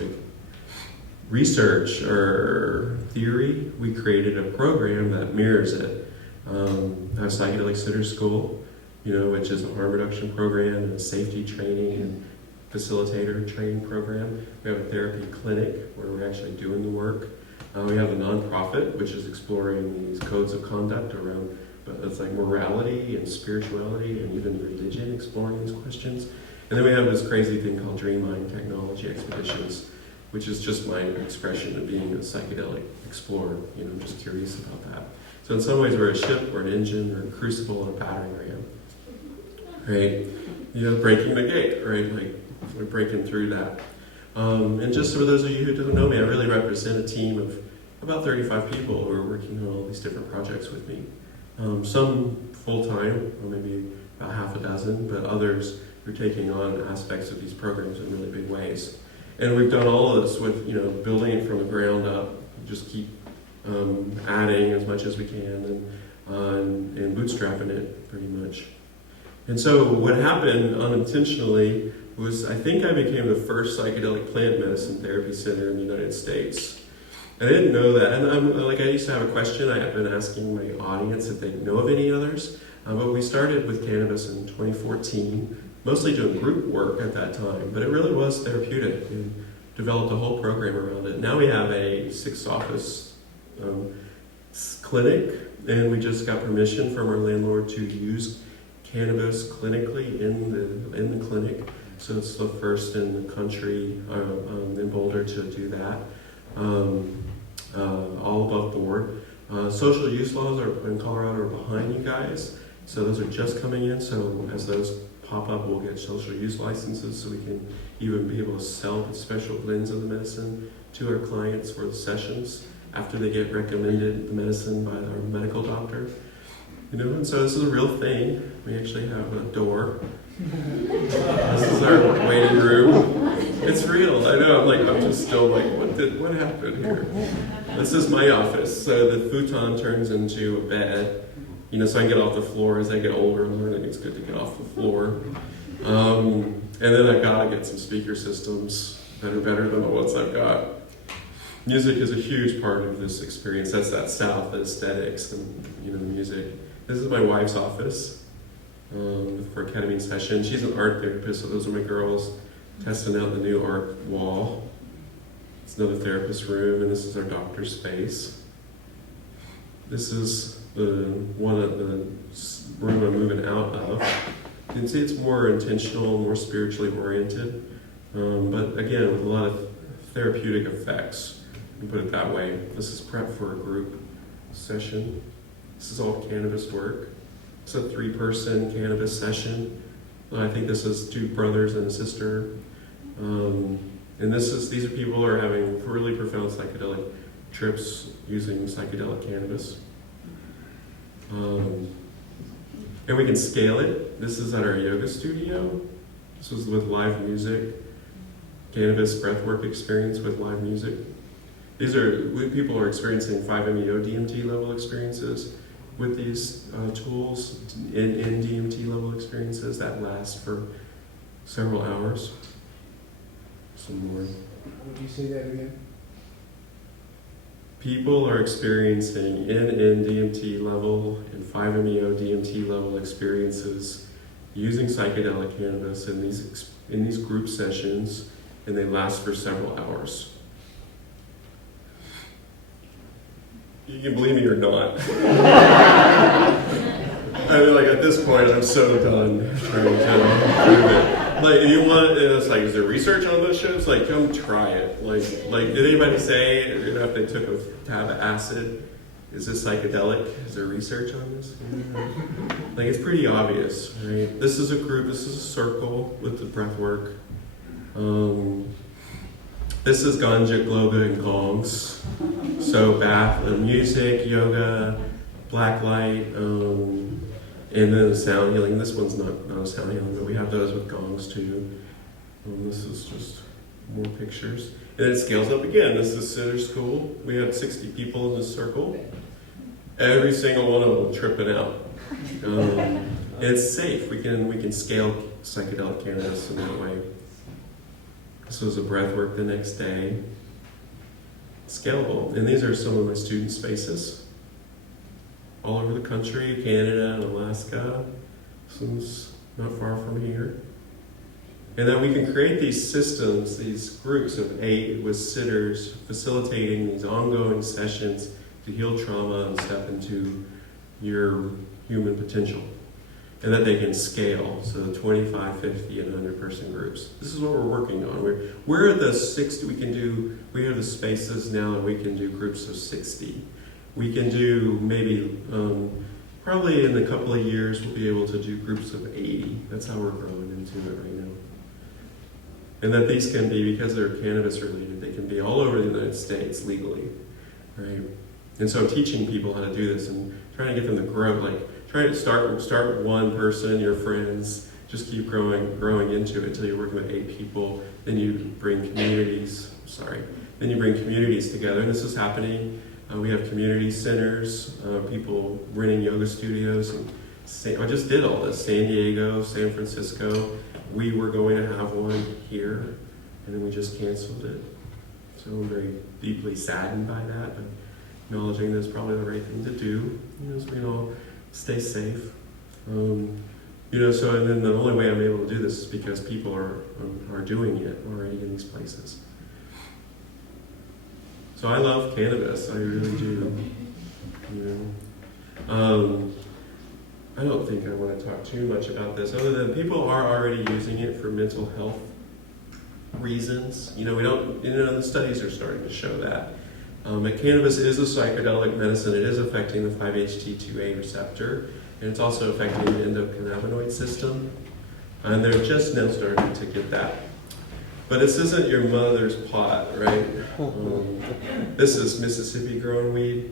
research or theory, we created a program that mirrors it. Our psychedelic center school, which is a harm reduction program and a safety training and facilitator training program. We have a therapy clinic where we're actually doing the work. We have a nonprofit, which is exploring these codes of conduct around, but it's like morality and spirituality and even religion, exploring these questions. And then we have this crazy thing called Dream Mind Technology Expeditions, which is just my expression of being a psychedelic explorer. I'm just curious about that. So in some ways we're a ship, or an engine, or a crucible, and a battering ram. Right? Breaking the gate, right? Like, we're breaking through that. And just for those of you who don't know me, I really represent a team of about 35 people who are working on all these different projects with me. Some full-time, or maybe about half a dozen, but others who are taking on aspects of these programs in really big ways. And we've done all of this with, building it from the ground up, just keep adding as much as we can and bootstrapping it pretty much. And so what happened unintentionally was, I think I became the first psychedelic plant medicine therapy center in the United States. And I didn't know that. And I used to have a question I have been asking my audience if they know of any others. But we started with cannabis in 2014, mostly doing group work at that time. But it really was therapeutic. We developed a whole program around it. Now we have a 6-office clinic, and we just got permission from our landlord to use cannabis clinically in the clinic. So it's the first in the country in Boulder to do that. All above board. Social use laws in Colorado are behind you guys. So those are just coming in. So as those pop up, we'll get social use licenses so we can even be able to sell the special blends of the medicine to our clients for the sessions after they get recommended the medicine by their medical doctor. And so this is a real thing. We actually have a door. This is our waiting room. It's real. I know. I'm just still like, what happened here? This is my office. So the futon turns into a bed. So I can get off the floor. As I get older, I'm learning it's good to get off the floor. And then I gotta get some speaker systems that are better than the ones I've got. Music is a huge part of this experience. That's that South, the aesthetics, and music. This is my wife's office for a ketamine session. She's an art therapist, so those are my girls testing out the new art wall. It's another therapist room, and this is our doctor's space. This is the one of the room I'm moving out of. You can see it's more intentional, more spiritually oriented, but again, with a lot of therapeutic effects. You can put it that way. This is prep for a group session. This is all cannabis work. It's a 3-person cannabis session. I think this is 2 brothers and a sister. And these are people who are having really profound psychedelic trips using psychedelic cannabis. And we can scale it. This is at our yoga studio. This was with live music, cannabis breathwork experience with live music. People are experiencing 5-MeO DMT level experiences with these tools in DMT level experiences that last for several hours. Some more. Would you say that again? People are experiencing in DMT level and 5-MeO DMT level experiences using psychedelic cannabis in these group sessions, and they last for several hours. You can believe me or not. At this point, I'm so done trying to prove it. You want, it's is there research on those shows? Come try it. Did anybody say, if they took a tab of acid, is this psychedelic? Is there research on this? It's pretty obvious, right? This is a group, this is a circle with the breath work. This is ganja, gloga, and gongs. So bath, music, yoga, black light, and then the sound healing. This one's not a sound healing, but we have those with gongs too. This is just more pictures. And then it scales up again. This is Center School. We had 60 people in this circle. Every single one of them tripping out. And it's safe. We can scale psychedelic cannabis in that way. This was a breath work the next day. Scalable. And these are some of my student spaces all over the country, Canada and Alaska. This not far from here. And that we can create these systems, these groups of 8 with sitters facilitating these ongoing sessions to heal trauma and step into your human potential. And that they can scale, so 25, 50, and 100-person groups. This is what we're working on. We're at the 60, we have the spaces now and we can do groups of 60. We can do maybe, probably in a couple of years, we'll be able to do groups of 80. That's how we're growing into it right now. And that these can be, because they're cannabis related, they can be all over the United States legally, right? And so I'm teaching people how to do this and trying to get them to grow, like trying to start with one person, your friends, just keep growing into it until you're working with 8 people. Then you bring communities, then you bring communities together. And this is happening. We have community centers, people renting yoga studios. I just did all this, San Diego, San Francisco. We were going to have one here, and then we just canceled it. So I'm very deeply saddened by that, but acknowledging that's probably the right thing to do, so we can all stay safe. So and then the only way I'm able to do this is because people are doing it already in these places. So I love cannabis, I really do. I don't think I want to talk too much about this, other than people are already using it for mental health reasons. The studies are starting to show that. Cannabis is a psychedelic medicine. It is affecting the 5-HT2A receptor, and it's also affecting the endocannabinoid system. And they're just now starting to get that. But this isn't your mother's pot, right? This is Mississippi-grown weed.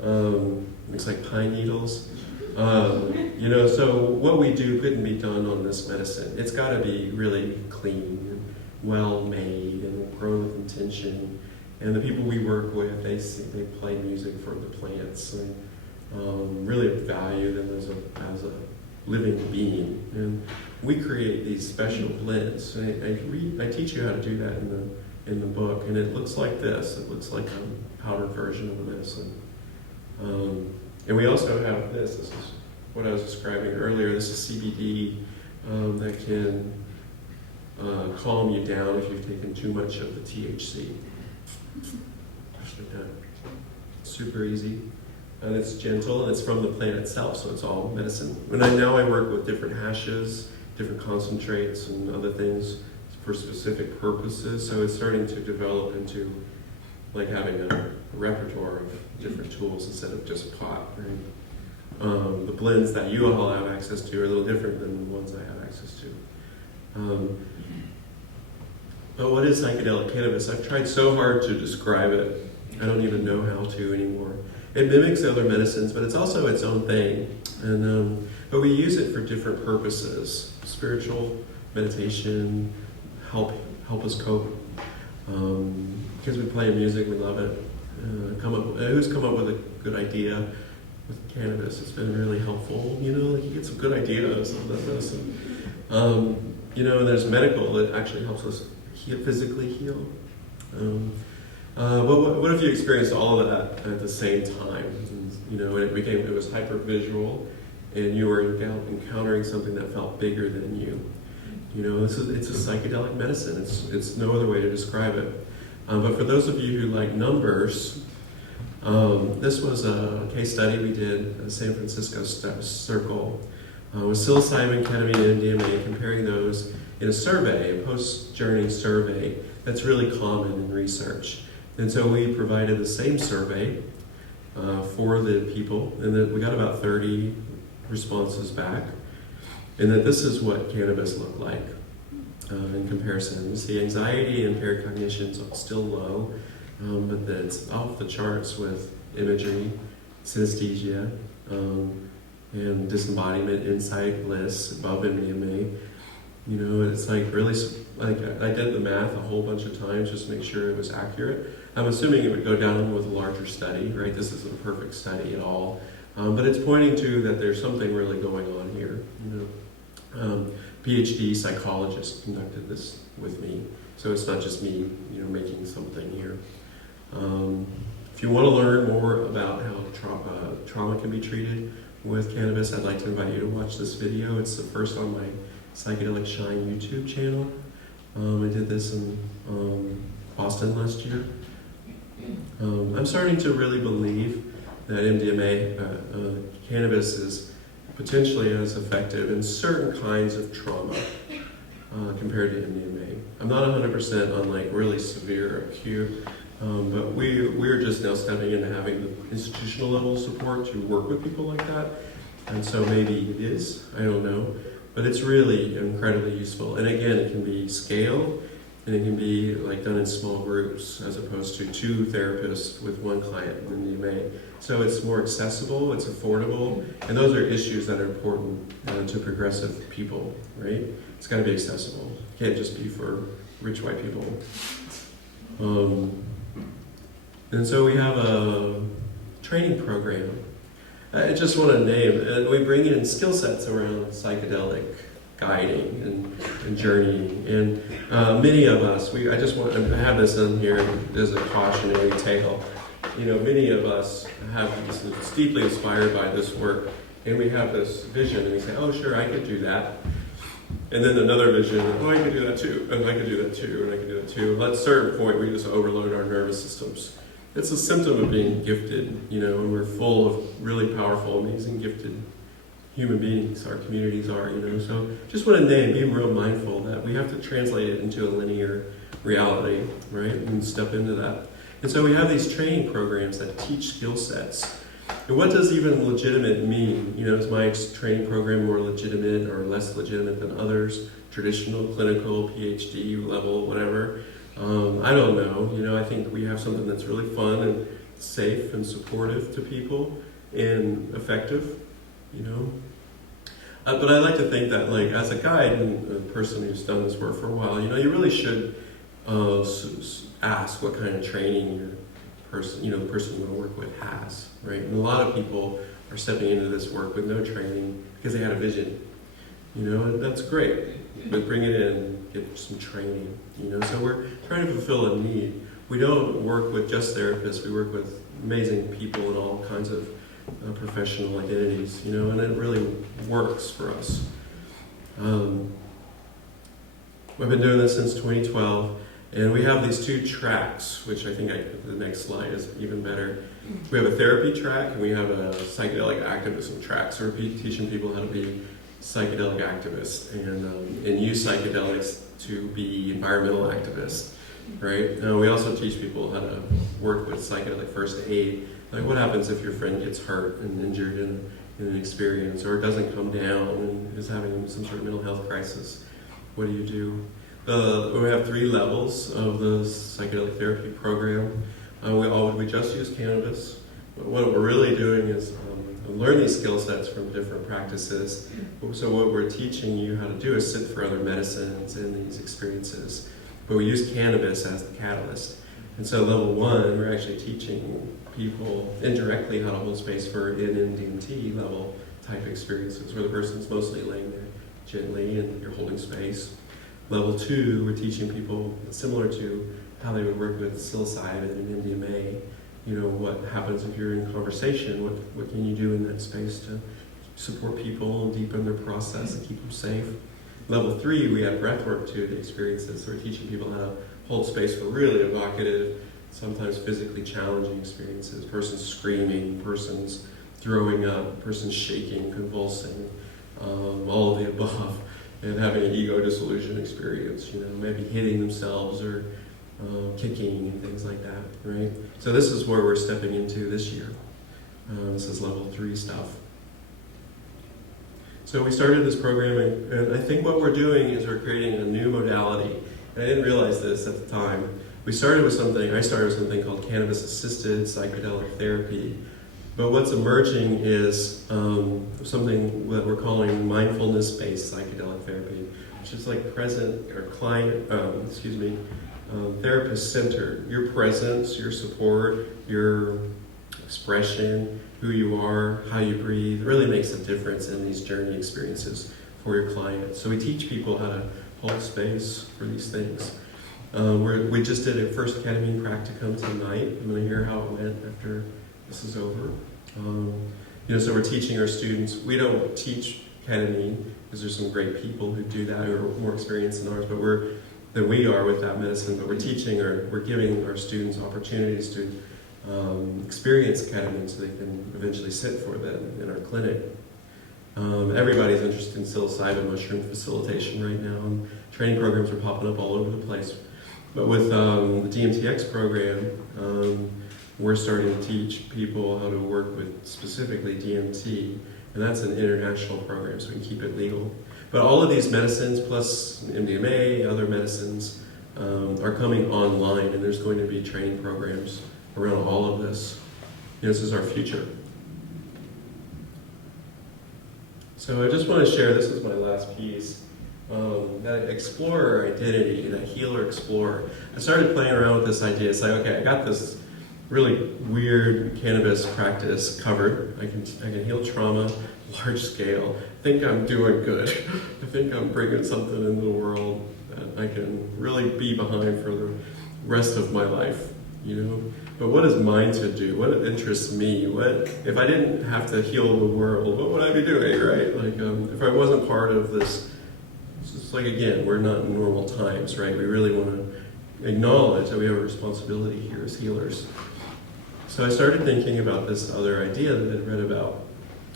Looks like pine needles. So what we do couldn't be done on this medicine. It's got to be really clean and well-made and grown with intention. And the people we work with, they play music for the plants and really value them as a living being. And we create these special blends. I teach you how to do that in the book, and it looks like this. It looks like a powdered version of the medicine. And we also have this. This is what I was describing earlier. This is CBD that can calm you down if you've taken too much of the THC. Just like that. Super easy. And it's gentle, and it's from the plant itself, so it's all medicine. Now I work with different hashes, different concentrates, and other things for specific purposes. So it's starting to develop into like having a repertoire of different tools instead of just pot. Right? The blends that you all have access to are a little different than the ones I have access to. But what is psychedelic cannabis? I've tried so hard to describe it. I don't even know how to anymore. It mimics other medicines, but it's also its own thing. And but we use it for different purposes: spiritual, meditation, help us cope. Because we play music, we love it. Who's come up with a good idea with cannabis? It's been really helpful. You get some good ideas on that medicine. There's medical that actually helps us physically heal. What if you experienced all of that at the same time? And, it was hyper visual, and you were encountering something that felt bigger than you. It's a psychedelic medicine. It's no other way to describe it. But for those of you who like numbers, this was a case study we did at San Francisco Circle with psilocybin, ketamine, and MDMA, comparing those in a survey, a post-journey survey that's really common in research. And so we provided the same survey for the people, and then we got about 30 responses back, and that this is what cannabis looked like in comparison. You see anxiety and impaired cognition is still low, but it's off the charts with imagery, synesthesia, and disembodiment, insight, bliss, above MDMA. It's like really, like I did the math a whole bunch of times just to make sure it was accurate. I'm assuming it would go down with a larger study, right? This isn't a perfect study at all. But it's pointing to that there's something really going on here. PhD psychologist conducted this with me. So it's not just me, making something here. If you want to learn more about how trauma can be treated, with cannabis, I'd like to invite you to watch this video. It's the first on my Psychedelic Shine YouTube channel. I did this in Boston last year. I'm starting to really believe that MDMA, cannabis, is potentially as effective in certain kinds of trauma compared to MDMA. I'm not 100% on like really severe acute, but we're just now stepping into having the institutional level support to work with people like that. And so maybe it is, I don't know, but it's really incredibly useful. And again, it can be scaled, and it can be like done in small groups as opposed to 2 therapists with 1 client in MDMA. So it's more accessible, it's affordable, and those are issues that are important to progressive people, right? It's got to be accessible. It can't just be for rich white people. And so we have a training program. I just want to name, and we bring in skill sets around psychedelic guiding and journeying. And many of us, I just want to have this in here as a cautionary tale. You know, many of us have this deeply inspired by this work, and we have this vision, and we say, oh, sure, I could do that. And then another vision, oh, I could do that too, and I could do that too, and I could do that too. At a certain point, we just overload our nervous systems. It's a symptom of being gifted, you know, and we're full of really powerful, amazing, gifted human beings. Our communities are, you know. So just want to be real mindful that we have to translate it into a linear reality, right, and step into that. And so we have these training programs that teach skill sets. And what does even legitimate mean? You know, is my training program more legitimate or less legitimate than others? Traditional, clinical, PhD level, whatever. I don't know. You know, I think we have something that's really fun and safe and supportive to people and effective, you know. But I like to think that, like, as a guide and a person who's done this work for a while, you know, you really should ask what kind of training the person you want to work with has, right? And a lot of people are stepping into this work with no training because they had a vision, you know, and that's great. But bring it in, get some training, you know. So we're trying to fulfill a need. We don't work with just therapists. We work with amazing people in all kinds of professional identities, you know, and it really works for us. We've been doing this since 2012, and we have these 2 tracks, which I think the next slide is even better. We have a therapy track, and we have a psychedelic activism track. So we're teaching people how to be psychedelic activists and use psychedelics to be environmental activists, right? We also teach people how to work with psychedelic first aid. Like, what happens if your friend gets hurt and injured in an experience, or doesn't come down and is having some sort of mental health crisis? What do you do? We have 3 levels of the psychedelic therapy program. We just use cannabis. But what we're really doing is learn these skill sets from different practices. So what we're teaching you how to do is sit for other medicines in these experiences. But we use cannabis as the catalyst. And so level 1, we're actually teaching people indirectly how to hold space for DMT level type experiences, where the person's mostly laying there gently and you're holding space. Level 2, we're teaching people similar to how they would work with psilocybin and MDMA. You know, what happens if you're in conversation? What can you do in that space to support people and deepen their process and keep them safe? Level 3, we have breathwork to the experiences. So we're teaching people how to hold space for really evocative, sometimes physically challenging experiences. Persons screaming, persons throwing up, persons shaking, convulsing, all of the above, and having an ego dissolution experience, you know, maybe hitting themselves or kicking and things like that, right? So this is where we're stepping into this year. This is level 3 stuff. So we started this program, and I think what we're doing is we're creating a new modality. And I didn't realize this at the time. I started with something called Cannabis-Assisted Psychedelic Therapy. But what's emerging is something that we're calling mindfulness-based psychedelic therapy, which is like therapist-centered. Your presence, your support, your expression, who you are, how you breathe, really makes a difference in these journey experiences for your clients. So we teach people how to hold space for these things. We just did a first ketamine practicum tonight. I'm going to hear how it went after this is over. So we're teaching our students. We don't teach ketamine because there's some great people who do that who are more experienced than ours, than we are with that medicine. But we're giving our students opportunities to experience ketamine so they can eventually sit for that in our clinic. Everybody's interested in psilocybin mushroom facilitation right now, and training programs are popping up all over the place. But with the DMTx program, we're starting to teach people how to work with specifically DMT, and that's an international program, so we can keep it legal. But all of these medicines, plus MDMA, other medicines, are coming online, and there's going to be training programs around all of this. This is our future. So I just want to share, this is my last piece, that explorer identity, that healer explorer. I started playing around with this idea. It's like, okay, I got this really weird cannabis practice covered. I can heal trauma, large scale. I think I'm doing good. I think I'm bringing something into the world that I can really be behind for the rest of my life, But what is mine to do? What interests me? What if I didn't have to heal the world? What would I be doing, right? Like, if I wasn't part of this, it's just like, again, we're not in normal times, right? We really want to acknowledge that we have a responsibility here as healers. So I started thinking about this other idea that I'd read about,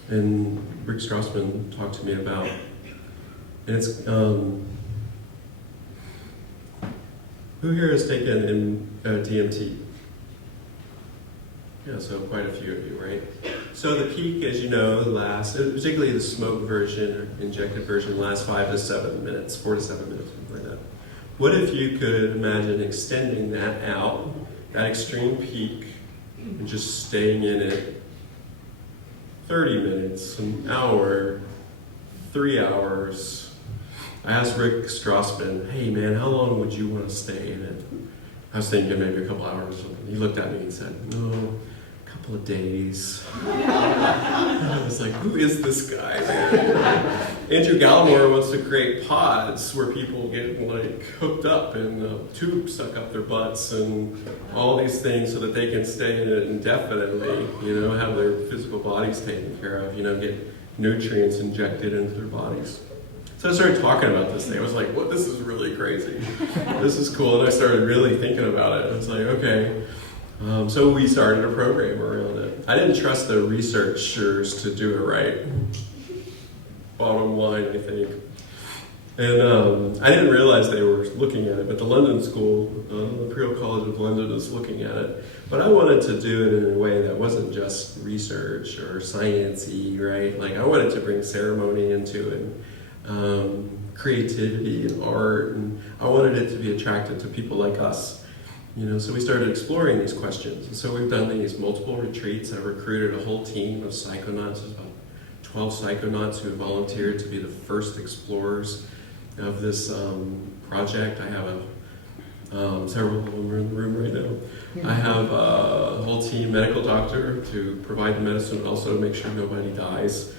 and Rick Strassman talked to me about, and it's, who here has taken DMT? Yeah, so quite a few of you, right? So the peak, as you know, lasts, particularly the smoke version or injected version, lasts 5 to 7 minutes, 4 to 7 minutes, something like that. What if you could imagine extending that out, that extreme peak, and just staying in it 30 minutes, an hour, 3 hours? I asked Rick Strassman, hey man, how long would you want to stay in it? I was thinking maybe a couple hours or something. He looked at me and said, no, a couple of days. I was like, who is this guy, man? Andrew Gallimore wants to create pods where people get like hooked up and tubes stuck up their butts and all these things so that they can stay in it indefinitely, have their physical bodies taken care of, get nutrients injected into their bodies. So I started talking about this thing. I was like, what, this is really crazy. This is cool. And I started really thinking about it. I was like, okay. So we started a program around it. I didn't trust the researchers to do it right. Bottom line, I think. And I didn't realize they were looking at it, but the London School, the Imperial College of London is looking at it. But I wanted to do it in a way that wasn't just research or science-y, right? Like I wanted to bring ceremony into it. Creativity and art, and I wanted it to be attractive to people like us, so we started exploring these questions. And so we've done these multiple retreats. I've recruited a whole team of psychonauts, about 12 psychonauts who volunteered to be the first explorers of this project. I have several of them are in the room right now. I have a whole team, medical doctor, to provide the medicine, also to make sure nobody dies.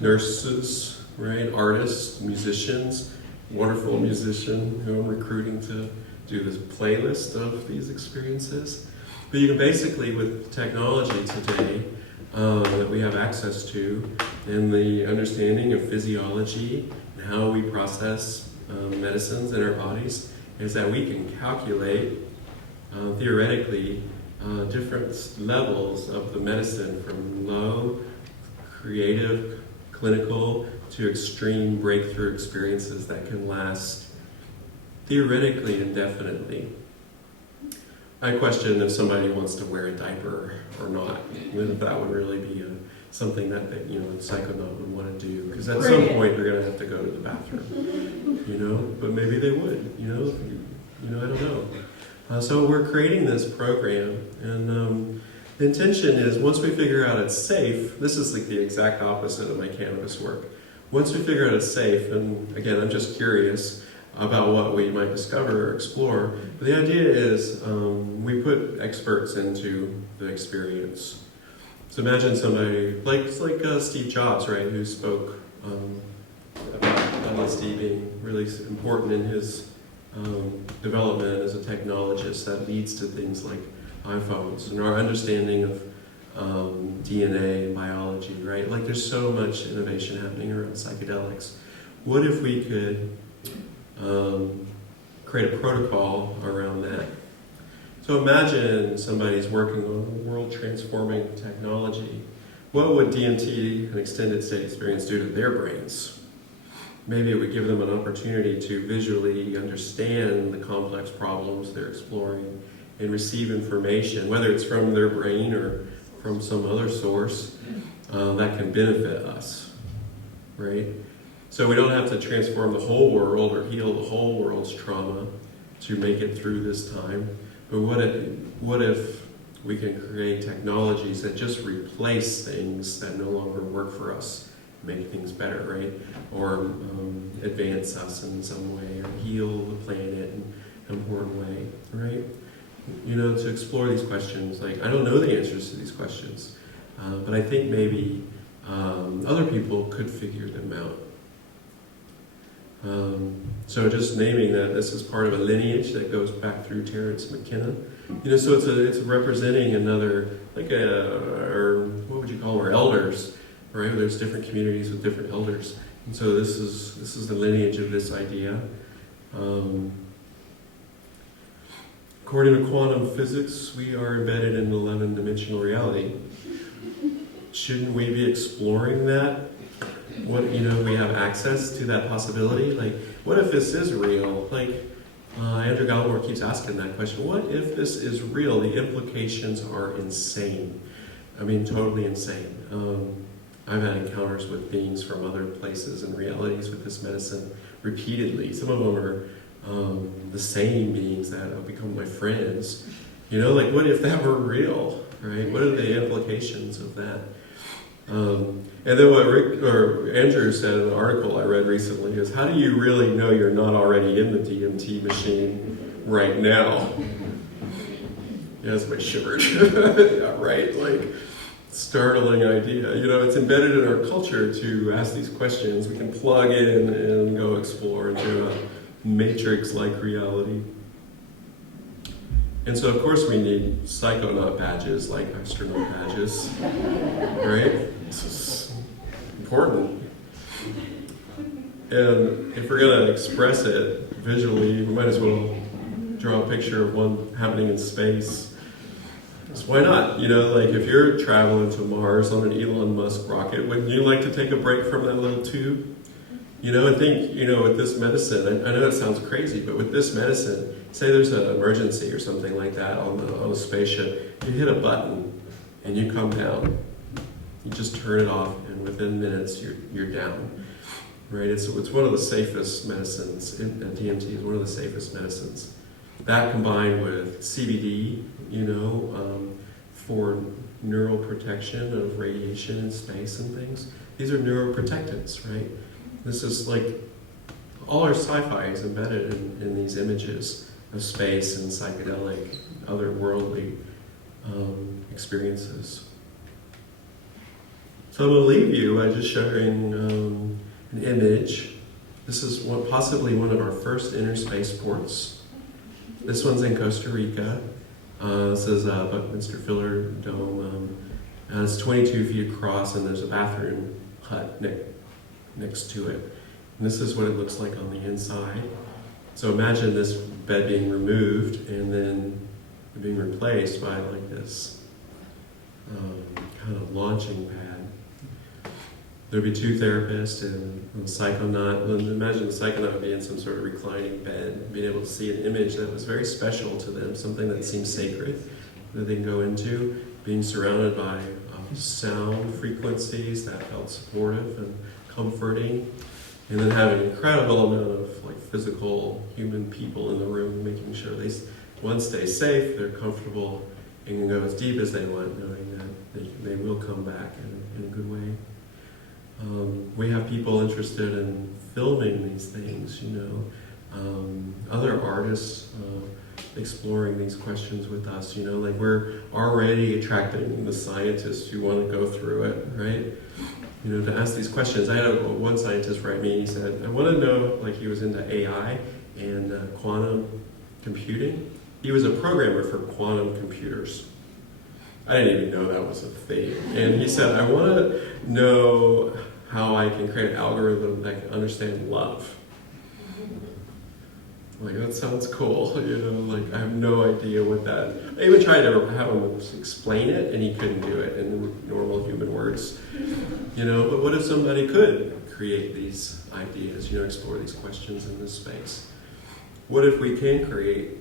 Nurses, right? Artists, musicians, wonderful musician who I'm recruiting to do this playlist of these experiences. But you can basically, with technology today that we have access to, and the understanding of physiology and how we process medicines in our bodies, is that we can calculate, theoretically, different levels of the medicine from low, creative, clinical to extreme breakthrough experiences that can last theoretically indefinitely. I question if somebody wants to wear a diaper or not. If that would really be something that a psychonaut would want to do, because at some point they're going to have to go to the bathroom, But maybe they would, I don't know. So we're creating this program, and the intention is, once we figure out it's safe, this is like the exact opposite of my cannabis work. Once we figure out it's safe, and again, I'm just curious about what we might discover or explore, but the idea is we put experts into the experience. So imagine somebody, like Steve Jobs, right, who spoke about LSD being really important in his development as a technologist that leads to things like iPhones, and our understanding of DNA, biology, right? Like there's so much innovation happening around psychedelics. What if we could create a protocol around that? So imagine somebody's working on a world-transforming technology. What would DMT, an extended state experience, do to their brains? Maybe it would give them an opportunity to visually understand the complex problems they're exploring and receive information, whether it's from their brain or from some other source, that can benefit us, right? So we don't have to transform the whole world or heal the whole world's trauma to make it through this time. But what if we can create technologies that just replace things that no longer work for us, make things better, right? Or advance us in some way, or heal the planet in an important way, right? You know, to explore these questions. Like, I don't know the answers to these questions, but I think maybe other people could figure them out. So just naming that this is part of a lineage that goes back through Terence McKenna. You know, so it's representing another, like or what would you call them, or elders, right? There's different communities with different elders. And so this is the lineage of this idea. According to quantum physics, we are embedded in 11-dimensional reality. Shouldn't we be exploring that? What, you know, we have access to that possibility? Like, what if this is real? Like, Andrew Gallimore keeps asking that question. What if this is real? The implications are insane. I mean, totally insane. I've had encounters with beings from other places and realities with this medicine repeatedly. Some of them are the same beings that have become my friends. You know, like, what if that were real, right? What are the implications of that? And then what Andrew said in an article I read recently is, how do you really know you're not already in the DMT machine right now? Yeah, that's my shivered. Yeah, right? Like, startling idea. You know, it's embedded in our culture to ask these questions. We can plug in and go explore into a matrix-like reality. And so, of course, we need psychonaut badges, like astronaut badges, right? This is important. And if we're going to express it visually, we might as well draw a picture of one happening in space. So why not? You know, like if you're traveling to Mars on an Elon Musk rocket, wouldn't you like to take a break from that little tube? You know, I think, you know, with this medicine, I know it sounds crazy, but with this medicine, say there's an emergency or something like that on a spaceship, you hit a button and you come down. You just turn it off, and within minutes you're down. Right? It's one of the safest medicines. DMT is one of the safest medicines. That combined with CBD, you know, for neural protection of radiation in space and things. These are neuroprotectants, right? This is like, all our sci-fi is embedded in these images of space and psychedelic, otherworldly experiences. So I'm going to leave you by just sharing an image. This is possibly one of our first inner spaceports. This one's in Costa Rica. This is Buckminster Fuller Dome. It's 22 feet across, and there's a bathroom hut next to it. And this is what it looks like on the inside. So imagine this bed being removed and then being replaced by like this kind of launching pad. There'd be two therapists and a psychonaut. Imagine the psychonaut being in some sort of reclining bed, being able to see an image that was very special to them, something that seems sacred that they can go into, being surrounded by sound frequencies that felt supportive and comforting, and then having an incredible amount of like physical human people in the room, making sure they stay safe, they're comfortable, and can go as deep as they want, knowing that they will come back in a good way. We have people interested in filming these things, you know, other artists exploring these questions with us, you know, like we're already attracting the scientists who want to go through it, right? You know, to ask these questions. I had one scientist write me, he said, I want to know, like he was into AI and quantum computing. He was a programmer for quantum computers. I didn't even know that was a thing. And he said, I want to know how I can create an algorithm that can understand love. Like, that sounds cool, you know, like I have no idea what that, I even tried to have him explain it and he couldn't do it in normal human words, you know, but what if somebody could create these ideas, you know, explore these questions in this space? What if we can create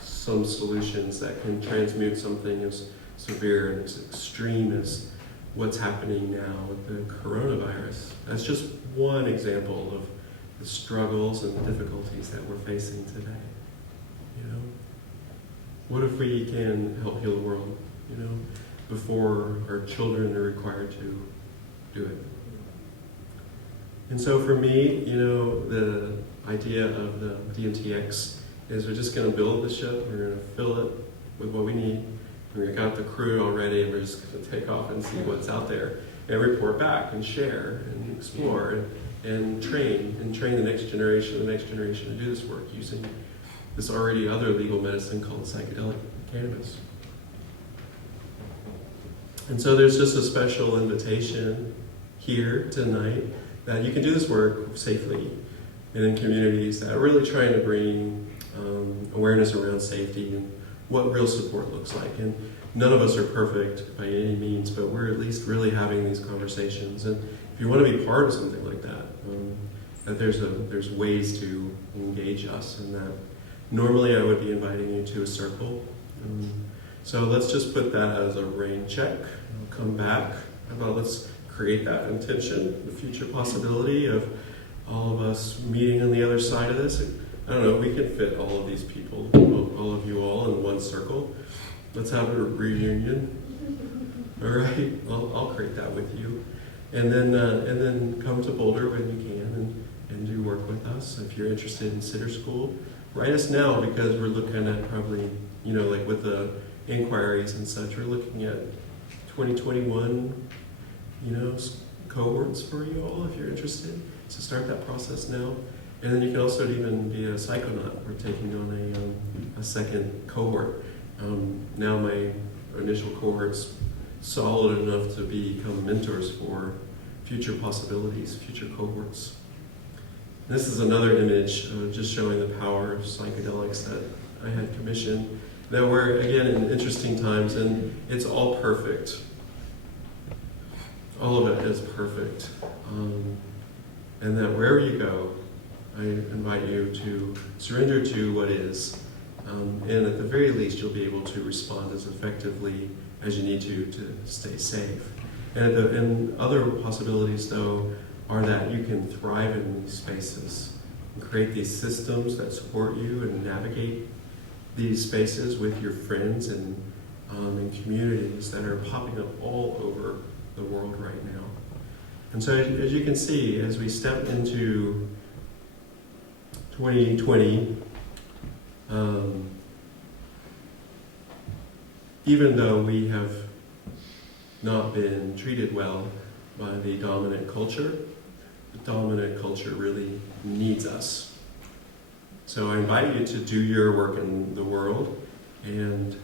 some solutions that can transmute something as severe and as extreme as what's happening now with the coronavirus? That's just one example of the struggles and difficulties that we're facing today. You know, what if we can help heal the world? You know, before our children are required to do it. And so for me, you know, the idea of the DMTx is we're just going to build the ship. We're going to fill it with what we need. We've got the crew already, and we're just going to take off and see what's out there and report back and share and explore and train the next generation to do this work using this already other legal medicine called psychedelic cannabis. And so there's just a special invitation here tonight that you can do this work safely and in communities that are really trying to bring awareness around safety and what real support looks like. And none of us are perfect by any means, but we're at least really having these conversations. And if you want to be part of something like that, that there's ways to engage us in that. Normally I would be inviting you to a circle. So let's just put that as a rain check. I'll come back. How about let's create that intention, the future possibility of all of us meeting on the other side of this. I don't know, we can fit all of these people, all of you all in one circle. Let's have a reunion. All right, I'll create that with you. And then come to Boulder when you can and do work with us. If you're interested in sitter school, write us now, because we're looking at probably, you know, like with the inquiries and such, we're looking at 2021, you know, cohorts for you all if you're interested. So start that process now. And then you can also even be a psychonaut. We're taking on a second cohort. Now my initial cohort's solid enough to become mentors for future possibilities, future cohorts. This is another image just showing the power of psychedelics that I had commissioned. That we're, again, in interesting times, and it's all perfect. All of it is perfect. And that wherever you go, I invite you to surrender to what is. And at the very least, you'll be able to respond as effectively as you need to stay safe. And other possibilities, though, are that you can thrive in these spaces and create these systems that support you and navigate these spaces with your friends and communities that are popping up all over the world right now. And so as you can see, as we step into 2020, even though we have not been treated well by the dominant culture, the dominant culture really needs us. So I invite you to do your work in the world and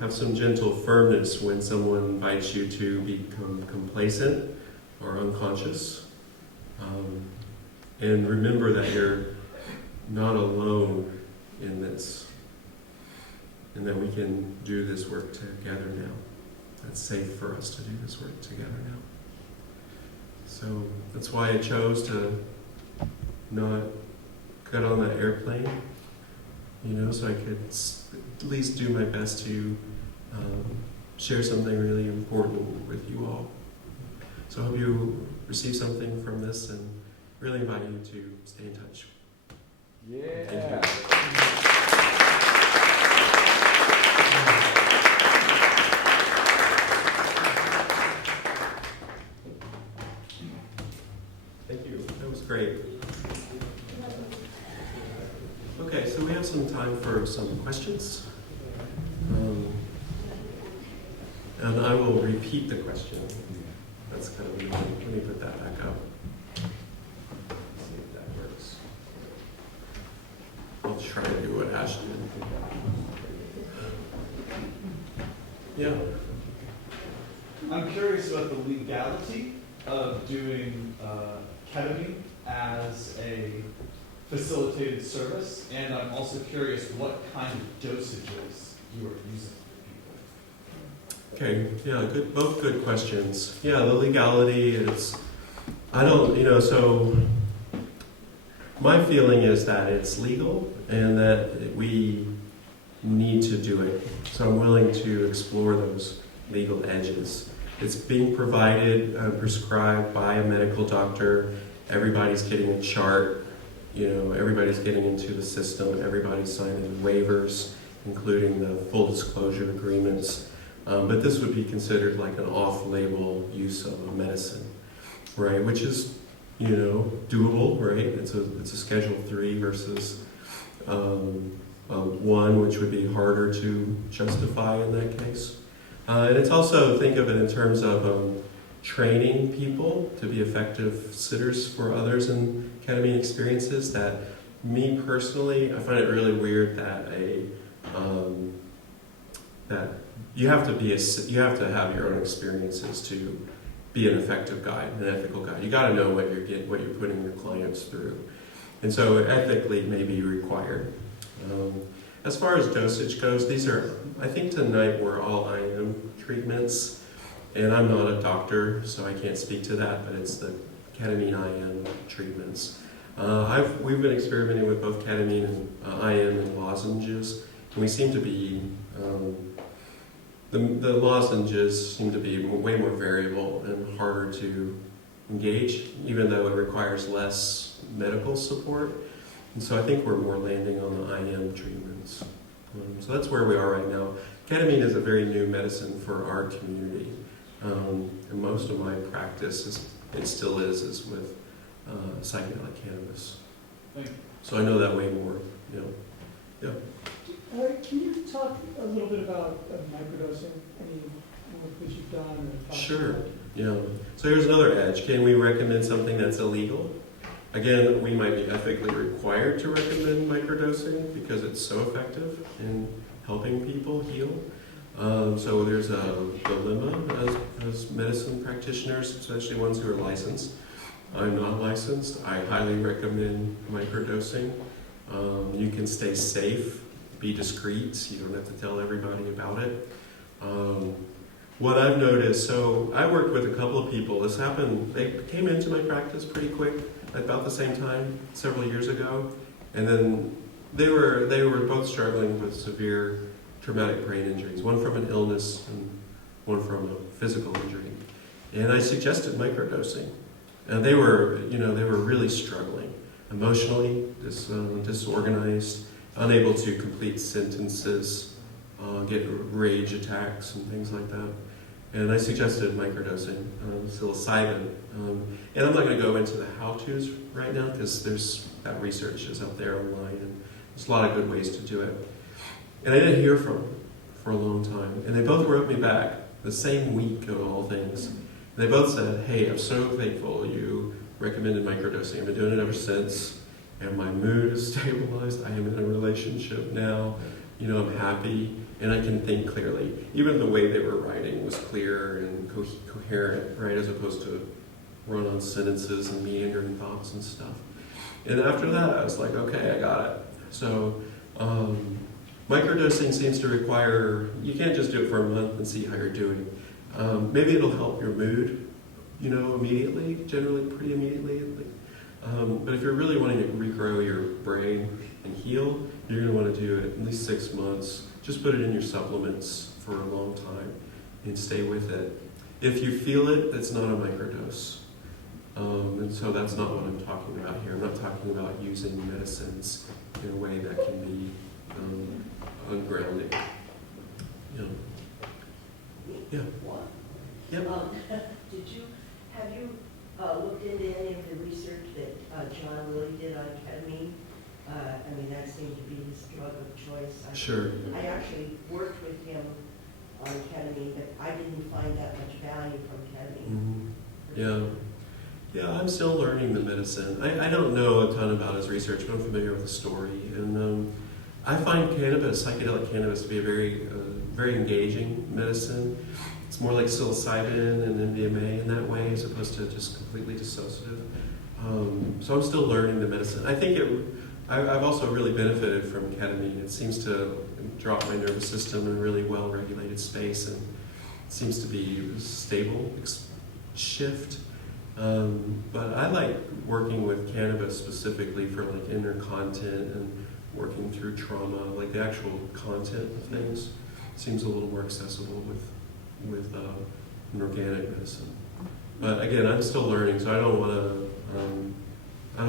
have some gentle firmness when someone invites you to become complacent or unconscious. And remember that you're not alone in this, and that we can do this work together now. It's safe for us to do this work together now. So that's why I chose to not get on that airplane, you know, so I could at least do my best to share something really important with you all. So I hope you receive something from this, and really invite you to stay in touch. Yeah. Thank you. That was great. Okay, so we have some time for some questions. And I will repeat the question. That's kind of annoying. Let me put that back up. See if that works. I'll try to do what Ash did. Yeah. I'm curious about the legality of doing ketamine as a facilitated service, and I'm also curious what kind of dosages you are using for people. Okay, yeah, good, both good questions. Yeah, the legality is, I don't, so my feeling is that it's legal and that we need to do it. So I'm willing to explore those legal edges. It's being provided, prescribed by a medical doctor. Everybody's getting a chart. Everybody's getting into the system. Everybody's signing waivers, including the full disclosure agreements. But this would be considered like an off-label use of a medicine, right? Which is, doable, right? It's a Schedule 3 versus 1, which would be harder to justify in that case. And it's also, think of it in terms of training people to be effective sitters for others in ketamine experiences. That me personally, I find it really weird that that you have to have your own experiences to be an effective guide, an ethical guide. You got to know what you're putting your clients through, and so ethically may be required. As far as dosage goes, these are, I think tonight were all IM treatments, and I'm not a doctor, so I can't speak to that, but it's the ketamine IM treatments. We've been experimenting with both ketamine and IM and lozenges, and we seem to be, the lozenges seem to be way more variable and harder to engage, even though it requires less medical support. And so I think we're more landing on the IM treatments. So that's where we are right now. Ketamine is a very new medicine for our community. And most of my practice, it still is with psychedelic cannabis. Thank you. So I know that way more. Yeah. Can you talk a little bit about microdosing? Any work that you've done? Or Sure. Yeah. So here's another edge. Can we recommend something that's illegal? Again, we might be ethically required to recommend microdosing because it's so effective in helping people heal. So there's a dilemma as medicine practitioners, especially ones who are licensed. I'm not licensed. I highly recommend microdosing. You can stay safe, be discreet. You don't have to tell everybody about it. What I've noticed, so I worked with a couple of people. This happened, they came into my practice pretty quick, about the same time, several years ago. And then they were both struggling with severe traumatic brain injuries, one from an illness and one from a physical injury. And I suggested microdosing. And they were really struggling emotionally, disorganized, unable to complete sentences, get rage attacks and things like that. And I suggested microdosing, psilocybin. And I'm not going to go into the how-tos right now because that research is out there online and there's a lot of good ways to do it. And I didn't hear from them for a long time. And they both wrote me back the same week of all things. And they both said, hey, I'm so thankful you recommended microdosing. I've been doing it ever since. And my mood is stabilized. I am in a relationship now. I'm happy. And I can think clearly. Even the way they were writing was clear and coherent, right? As opposed to run-on sentences and meandering thoughts and stuff. And after that, I was like, okay, I got it. So microdosing seems to require, you can't just do it for a month and see how you're doing. Maybe it'll help your mood, immediately, generally pretty immediately. But if you're really wanting to regrow your brain and heal, you're going to want to do it at least 6 months. Just put it in your supplements for a long time and stay with it. If you feel it, it's not a microdose. And so that's not what I'm talking about here. I'm not talking about using medicines in a way that can be ungrounding. Yeah. What? Yep. Have you looked into any of the research that John Lilly did on ketamine? That seemed to be his drug of choice. Sure. I actually worked with him on ketamine, but I didn't find that much value from ketamine. Mm-hmm. Yeah, I'm still learning the medicine. I don't know a ton about his research, but I'm familiar with the story. And I find psychedelic cannabis, to be a very very engaging medicine. It's more like psilocybin and MDMA in that way, as opposed to just completely dissociative. So I'm still learning the medicine. I think I've also really benefited from ketamine. It seems to drop my nervous system in a really well-regulated space, and it seems to be a stable shift. But I like working with cannabis specifically for like inner content and working through trauma, like the actual content of things seems a little more accessible with an organic medicine. But again, I'm still learning, so I don't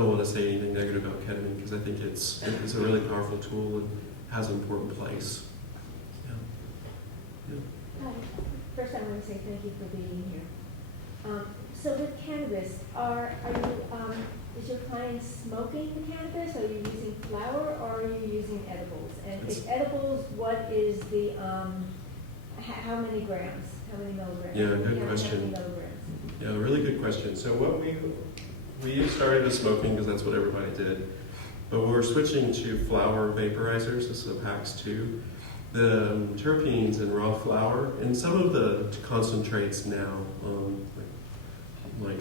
want to say anything negative about ketamine, because I think it's a really powerful tool and has an important place. Yeah. Hi. First, I want to say thank you for being here. So with cannabis, is your client smoking the cannabis? Are you using flower, or are you using edibles? And if edibles, what is the how many grams? How many milligrams? Yeah, good question. How many milligrams? Yeah, really good question. So what we started with smoking because that's what everybody did, but we're switching to flower vaporizers. This is a PAX 2. The terpenes in raw flower and some of the concentrates now, like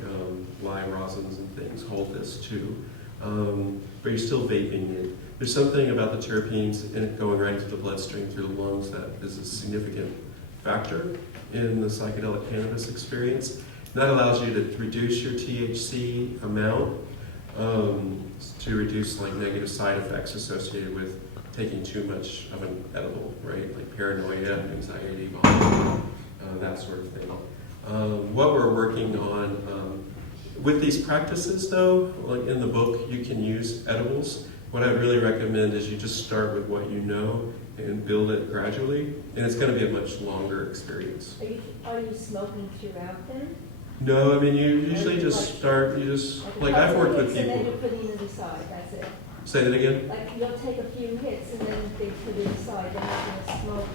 lye rosins and things, hold this too. But you're still vaping it. There's something about the terpenes in it going right into the bloodstream through the lungs that is a significant factor in the psychedelic cannabis experience. And that allows you to reduce your THC amount to reduce like negative side effects associated with taking too much of an edible, right? Like paranoia, anxiety, vomiting, that sort of thing. What we're working on with these practices, though, like in the book, you can use edibles. What I really recommend is you just start with what you know and build it gradually, and it's going to be a much longer experience. Are you smoking throughout then? No, I mean you usually just start. You just like I've worked with people. And then you're putting it aside. That's it. Say that again. Like you'll take a few hits and then they put it aside. They're not going to smoke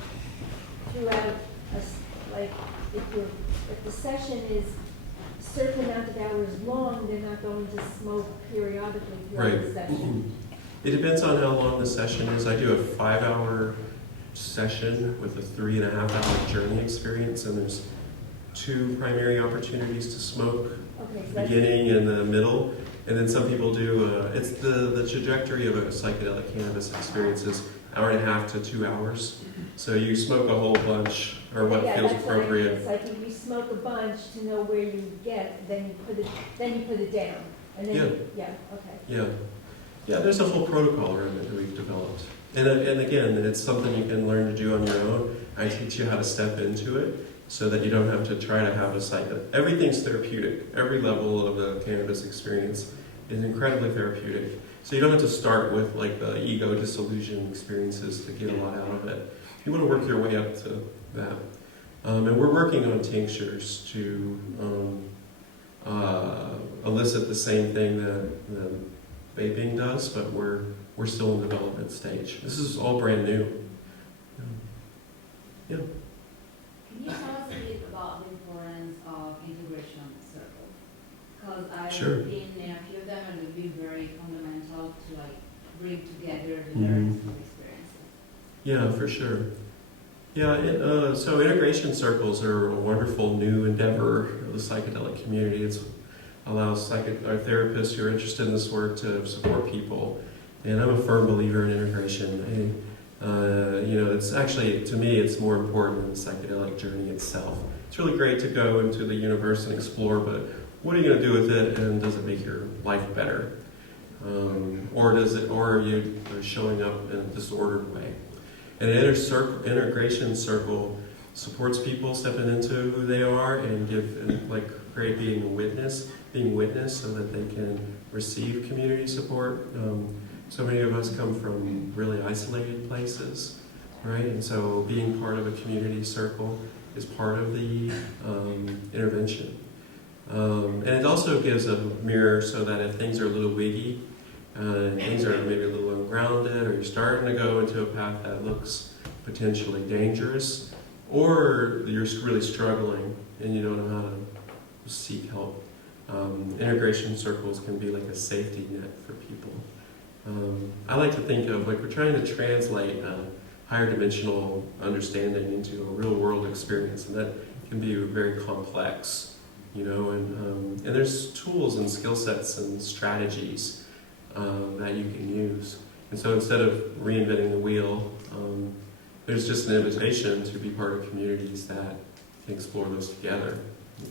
throughout. Like if the session is a certain amount of hours long, they're not going to smoke periodically throughout the session. It depends on how long the session is. I do a 5-hour session with a 3.5-hour journey experience, and there's 2 primary opportunities to smoke, the beginning and the middle. And then some people do, it's the trajectory of a psychedelic cannabis experience is 1.5 to 2 hours. So you smoke a whole bunch, or what feels appropriate. It's like if you smoke a bunch to know where you get, then you put it down. And then Yeah, there's a whole protocol around it that we've developed. And again, it's something you can learn to do on your own. I teach you how to step into it so that you don't have to try to have a psychedelic. Everything's therapeutic. Every level of the cannabis experience is incredibly therapeutic. So you don't have to start with like the ego disillusion experiences to get a lot out of it. You want to work your way up to that. And we're working on tinctures to elicit the same thing that vaping does, but we're still in the development stage. This is all brand new. Yeah. Can you tell us a bit about the importance of integration circles? Because I've been in a few of them, and it would be very fundamental to like bring together the various experiences. Yeah, for sure. Yeah, so integration circles are a wonderful new endeavor of the psychedelic community. It allows our therapists who are interested in this work to support people. And I'm a firm believer in integration. It's actually, to me, it's more important than the psychedelic journey itself. It's really great to go into the universe and explore, but what are you going to do with it, and does it make your life better? Or are you showing up in a disordered way? And an integration circle supports people stepping into who they are and create being witness so that they can receive community support. So many of us come from really isolated places, right? And so being part of a community circle is part of the intervention. And it also gives a mirror so that if things are a little wiggy, things are maybe a little ungrounded, or you're starting to go into a path that looks potentially dangerous, or you're really struggling and you don't know how to seek help. Integration circles can be like a safety net for people. I like to think of like we're trying to translate higher dimensional understanding into a real world experience, and that can be very complex, you know, and there's tools and skill sets and strategies that you can use. And so instead of reinventing the wheel, there's just an invitation to be part of communities that can explore those together. You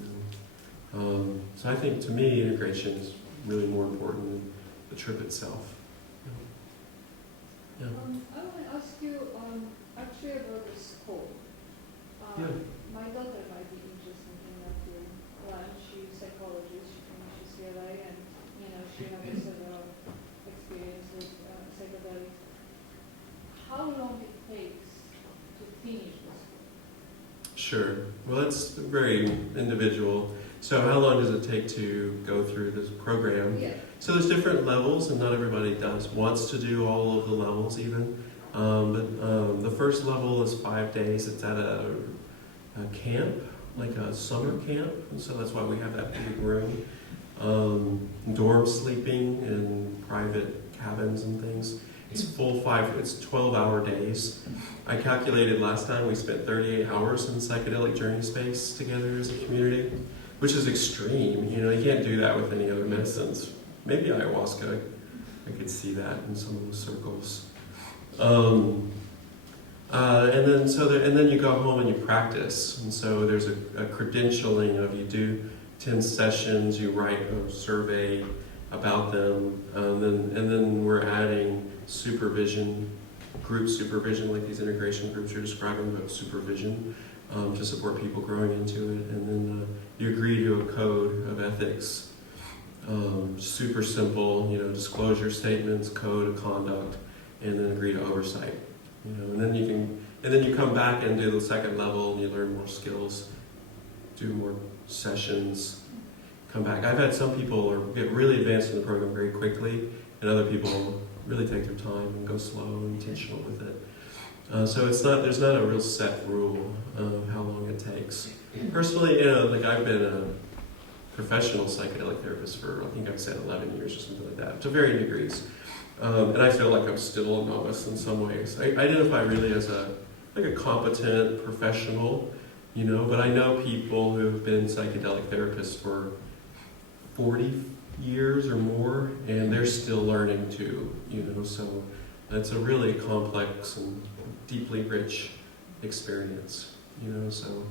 know? So I think, to me, integration is really more important than the trip itself. Yeah. I want to ask you actually about the school. Yeah. My daughter might be interested in that too. She's a psychologist, she finishes CLA, and she has several experience with psychedelics. How long it takes to finish the school? Sure. Well, it's very individual. So how long does it take to go through this program? Yeah. So there's different levels, and not everybody wants to do all of the levels even. But the first level is 5 days. It's at a camp, like a summer camp, and so that's why we have that big room. Dorm sleeping in private cabins and things. It's it's 12-hour days. I calculated last time we spent 38 hours in psychedelic journey space together as a community, which is extreme. You can't do that with any other medicines. Maybe ayahuasca, I could see that in some of those circles. And then you go home and you practice. And so there's a credentialing of, you do 10 sessions, you write a survey about them, and then we're adding supervision, group supervision, like these integration groups you're describing, but supervision to support people growing into it. And then you agree to a code of ethics. Super simple, disclosure statements, code of conduct, and then agree to oversight. And then you come back and do the second level, and you learn more skills, do more sessions, come back. I've had some people get really advanced in the program very quickly, and other people really take their time and go slow and intentional with it. So there's not a real set rule of how long it takes. Personally, I've been a professional psychedelic therapist for, I think I've said 11 years or something like that, to varying degrees. And I feel like I'm still a novice in some ways. I identify really as a competent professional, but I know people who have been psychedelic therapists for 40 years or more, and they're still learning too, so it's a really complex and deeply rich experience, so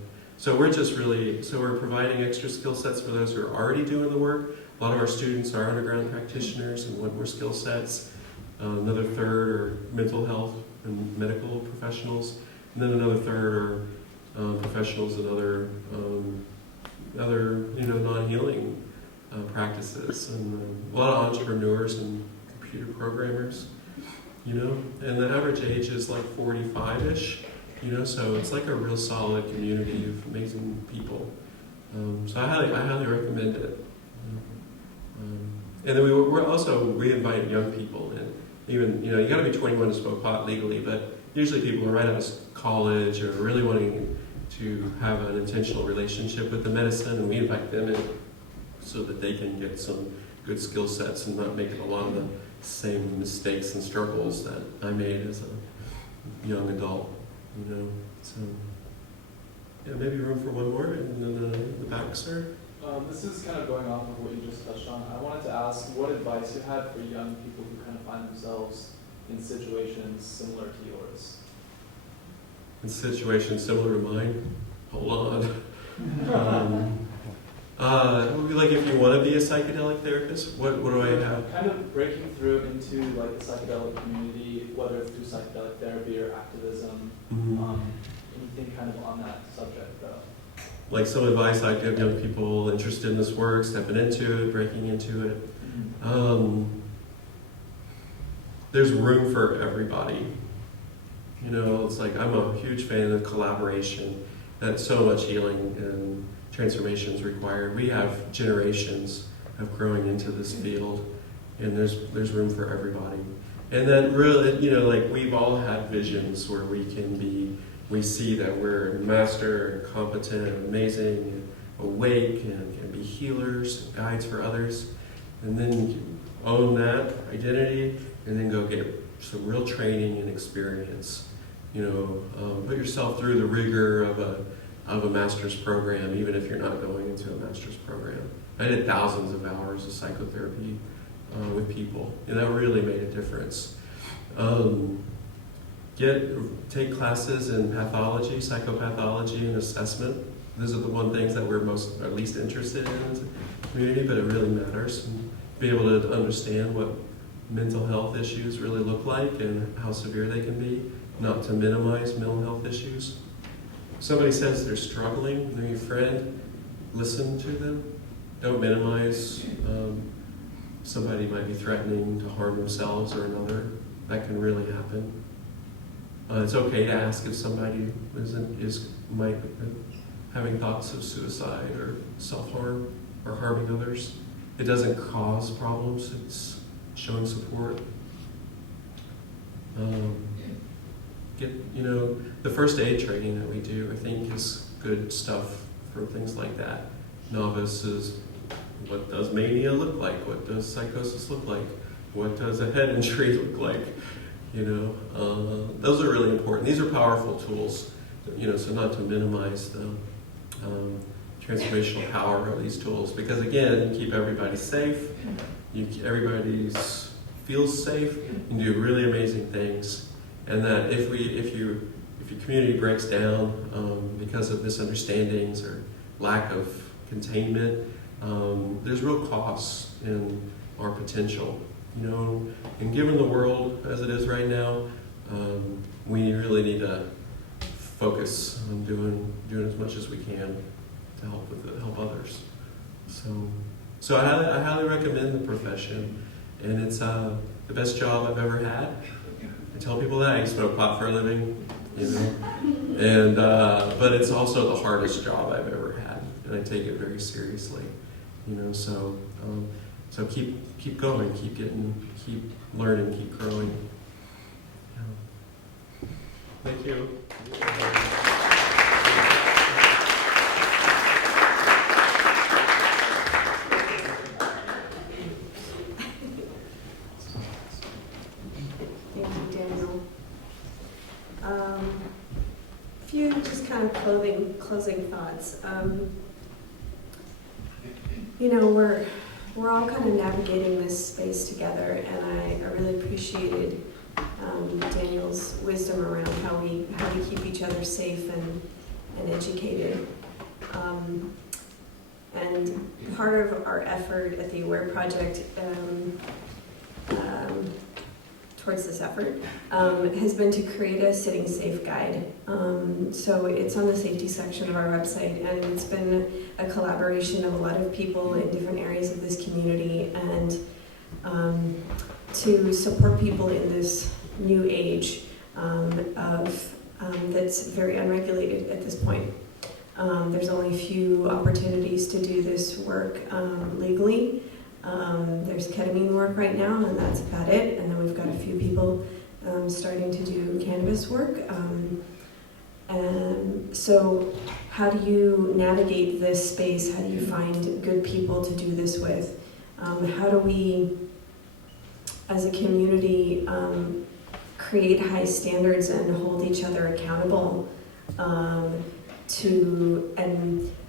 we're providing extra skill sets for those who are already doing the work. A lot of our students are underground practitioners and want more skill sets. Another third are mental health and medical professionals, and then another third are professionals in other non-healing practices, and a lot of entrepreneurs and computer programmers, and the average age is like 45-ish, so it's like a real solid community of amazing people. So I highly recommend it. And then we invite young people in. Even, you got to be 21 to smoke pot legally, but usually people are right out of college or really wanting to have an intentional relationship with the medicine, and we invite them in so that they can get some good skill sets and not make a lot of the same mistakes and struggles that I made as a young adult, So, yeah, maybe room for one more, and then the back, sir. This is kind of going off of what you just touched on. I wanted to ask what advice you had for young people who kind of find themselves in situations similar to yours. In situations similar to mine? Hold on. Like if you want to be a psychedelic therapist, what do I have? Kind of breaking through into like the psychedelic community, whether it's through psychedelic therapy or activism, anything kind of on that subject though. Like some advice I give young people interested in this work, stepping into it, breaking into it. There's room for everybody. It's like I'm a huge fan of collaboration. That's so much healing and transformation is required. We have generations of growing into this field, and there's room for everybody. And then really, like we've all had visions where we see that we're master and competent and amazing and awake and can be healers and guides for others. And then you can own that identity and then go get some real training and experience put yourself through the rigor of a master's program, even if you're not going into a master's program. I did thousands of hours of psychotherapy with people, and that really made a difference. Take classes in pathology, psychopathology, and assessment. Those are the things that we're at least interested in as a community, but it really matters. And be able to understand what mental health issues really look like and how severe they can be, not to minimize mental health issues. If somebody says they're struggling, they're your friend, listen to them. Don't minimize. Somebody might be threatening to harm themselves or another. That can really happen. It's okay to ask if somebody might be having thoughts of suicide or self-harm or harming others. It doesn't cause problems. It's showing support. The first aid training that we do, I think, is good stuff for things like that. Novices, what does mania look like? What does psychosis look like? What does a head injury look like? Those are really important. These are powerful tools, so not to minimize the transformational power of these tools, because again, you keep everybody safe, everybody feels safe, and do really amazing things. And that if your community breaks down because of misunderstandings or lack of containment, there's real costs in our potential. And given the world as it is right now, we really need to focus on doing as much as we can to help others. So I highly recommend the profession, and it's the best job I've ever had. I tell people that I smoke pot for a living, and but it's also the hardest job I've ever had, and I take it very seriously. So keep going, keep learning, keep growing. Thank you. Thank you, Daniel. A few just kind of closing thoughts. We're all kind of navigating this space together, and I really appreciated Daniel's wisdom around how we keep each other safe and educated. And part of our effort at the AWARE project towards this effort has been to create a sitting safe guide. So it's on the safety section of our website, and it's been a collaboration of a lot of people in different areas of this community, and to support people in this new age that's very unregulated at this point. There's only a few opportunities to do this work legally. There's ketamine work right now, and that's about it. And then we've got a few people starting to do cannabis work. And so how do you navigate this space? How do you find good people to do this with? How do we, as a community, create high standards and hold each other accountable and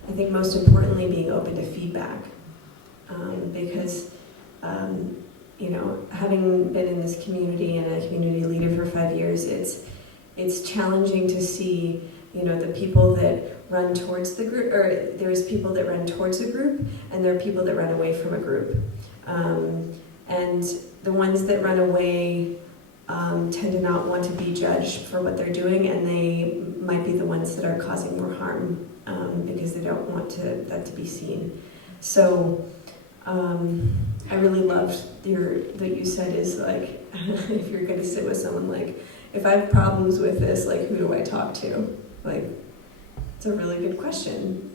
I think most importantly, being open to feedback. Because having been in this community and a community leader for 5 years, it's challenging to see, the people that run towards the group, or there's people that run towards a group, and there are people that run away from a group. And the ones that run away tend to not want to be judged for what they're doing, and they might be the ones that are causing more harm because they don't want that to be seen. So I really loved what you said is like, if you're going to sit with someone, like, if I have problems with this, like, who do I talk to? Like, it's a really good question,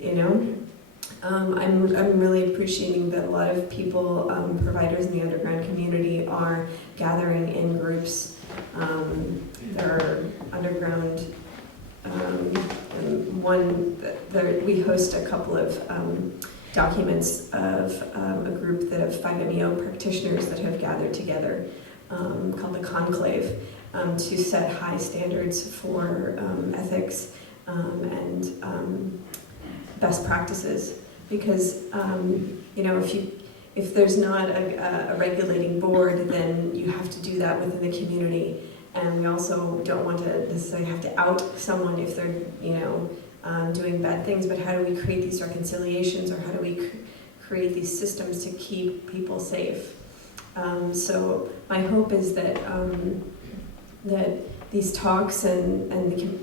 I'm really appreciating that a lot of people, providers in the underground community, are gathering in groups. There are underground, we host a couple of documents of a group of 5-MeO practitioners that have gathered together called the Conclave. to set high standards for ethics and best practices. Because if there's not a regulating board, then you have to do that within the community. And we also don't want to necessarily have to out someone if they're, doing bad things, but how do we create these reconciliations, or how do we create these systems to keep people safe? So my hope is that these talks and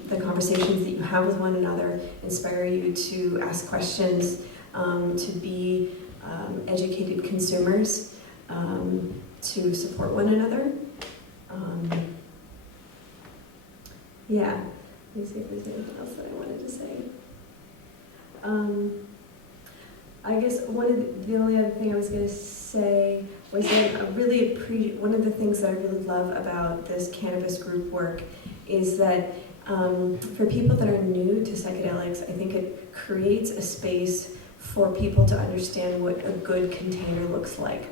the conversations that you have with one another inspire you to ask questions, to be educated consumers, to support one another. Yeah, let me see if there's anything else that I wanted to say. I guess the only other thing I was going to say was that one of the things that I really love about this cannabis group work is that for people that are new to psychedelics, I think it creates a space for people to understand what a good container looks like.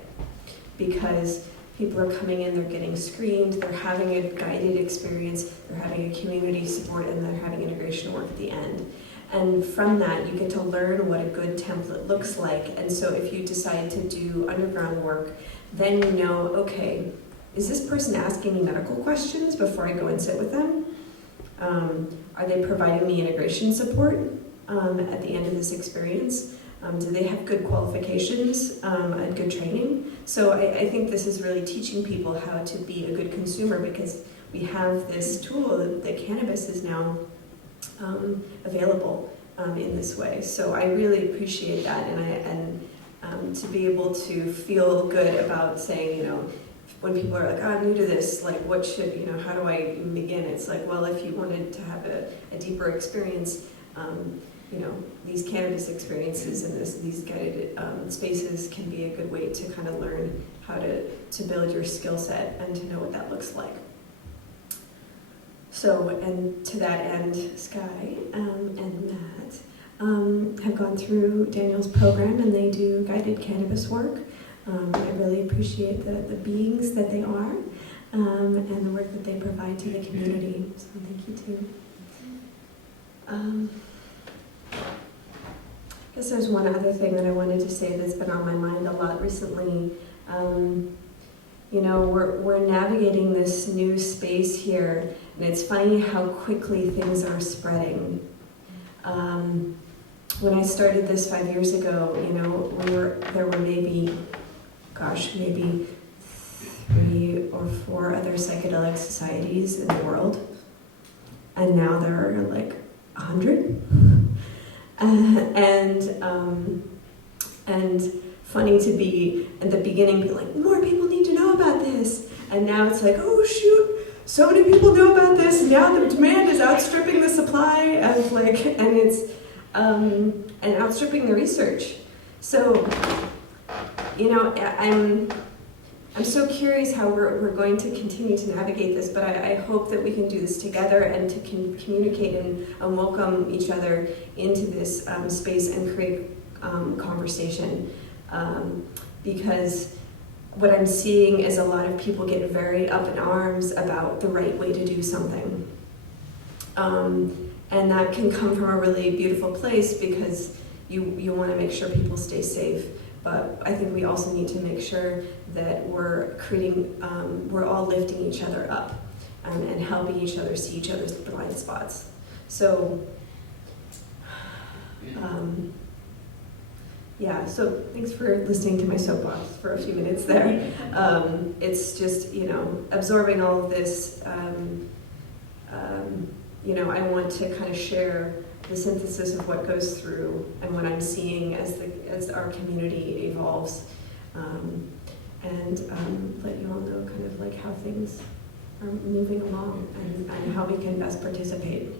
Because people are coming in, they're getting screened, they're having a guided experience, they're having a community support, and they're having integration work at the end. And from that, you get to learn what a good template looks like. And so if you decide to do underground work, then you know, okay, is this person asking me medical questions before I go and sit with them? Are they providing me integration support at the end of this experience? Do they have good qualifications and good training? So I think this is really teaching people how to be a good consumer, because we have this tool that cannabis is now available in this way. So I really appreciate that, and to be able to feel good about saying, when people are like, oh, I'm new to this, like how do I even begin? It's like, well, if you wanted to have a deeper experience, these cannabis experiences and these guided spaces can be a good way to kind of learn how to build your skill set and to know what that looks like. So, and to that end, Sky and Matt have gone through Daniel's program, and they do guided cannabis work. I really appreciate the beings that they are and the work that they provide to the community. So thank you too. I guess there's one other thing that I wanted to say that's been on my mind a lot recently. We're navigating this new space here, and it's funny how quickly things are spreading. When I started this 5 years ago, there were maybe 3 or 4 other psychedelic societies in the world, and now there are like 100. And funny to be at the beginning, be like, more people need to know about this. And now it's like, oh shoot, so many people know about this. Now the demand is outstripping the supply of and it's and outstripping the research. So, I'm so curious how we're going to continue to navigate this, but I hope that we can do this together and to communicate and welcome each other into this space and create conversation. Because what I'm seeing is a lot of people get very up in arms about the right way to do something. And that can come from a really beautiful place, because you want to make sure people stay safe. But I think we also need to make sure that we're all lifting each other up and helping each other see each other's blind spots. So, so thanks for listening to my soapbox for a few minutes there. It's just, absorbing all of this, I want to kind of share the synthesis of what goes through and what I'm seeing as our community evolves, and let you all know kind of like how things are moving along and how we can best participate.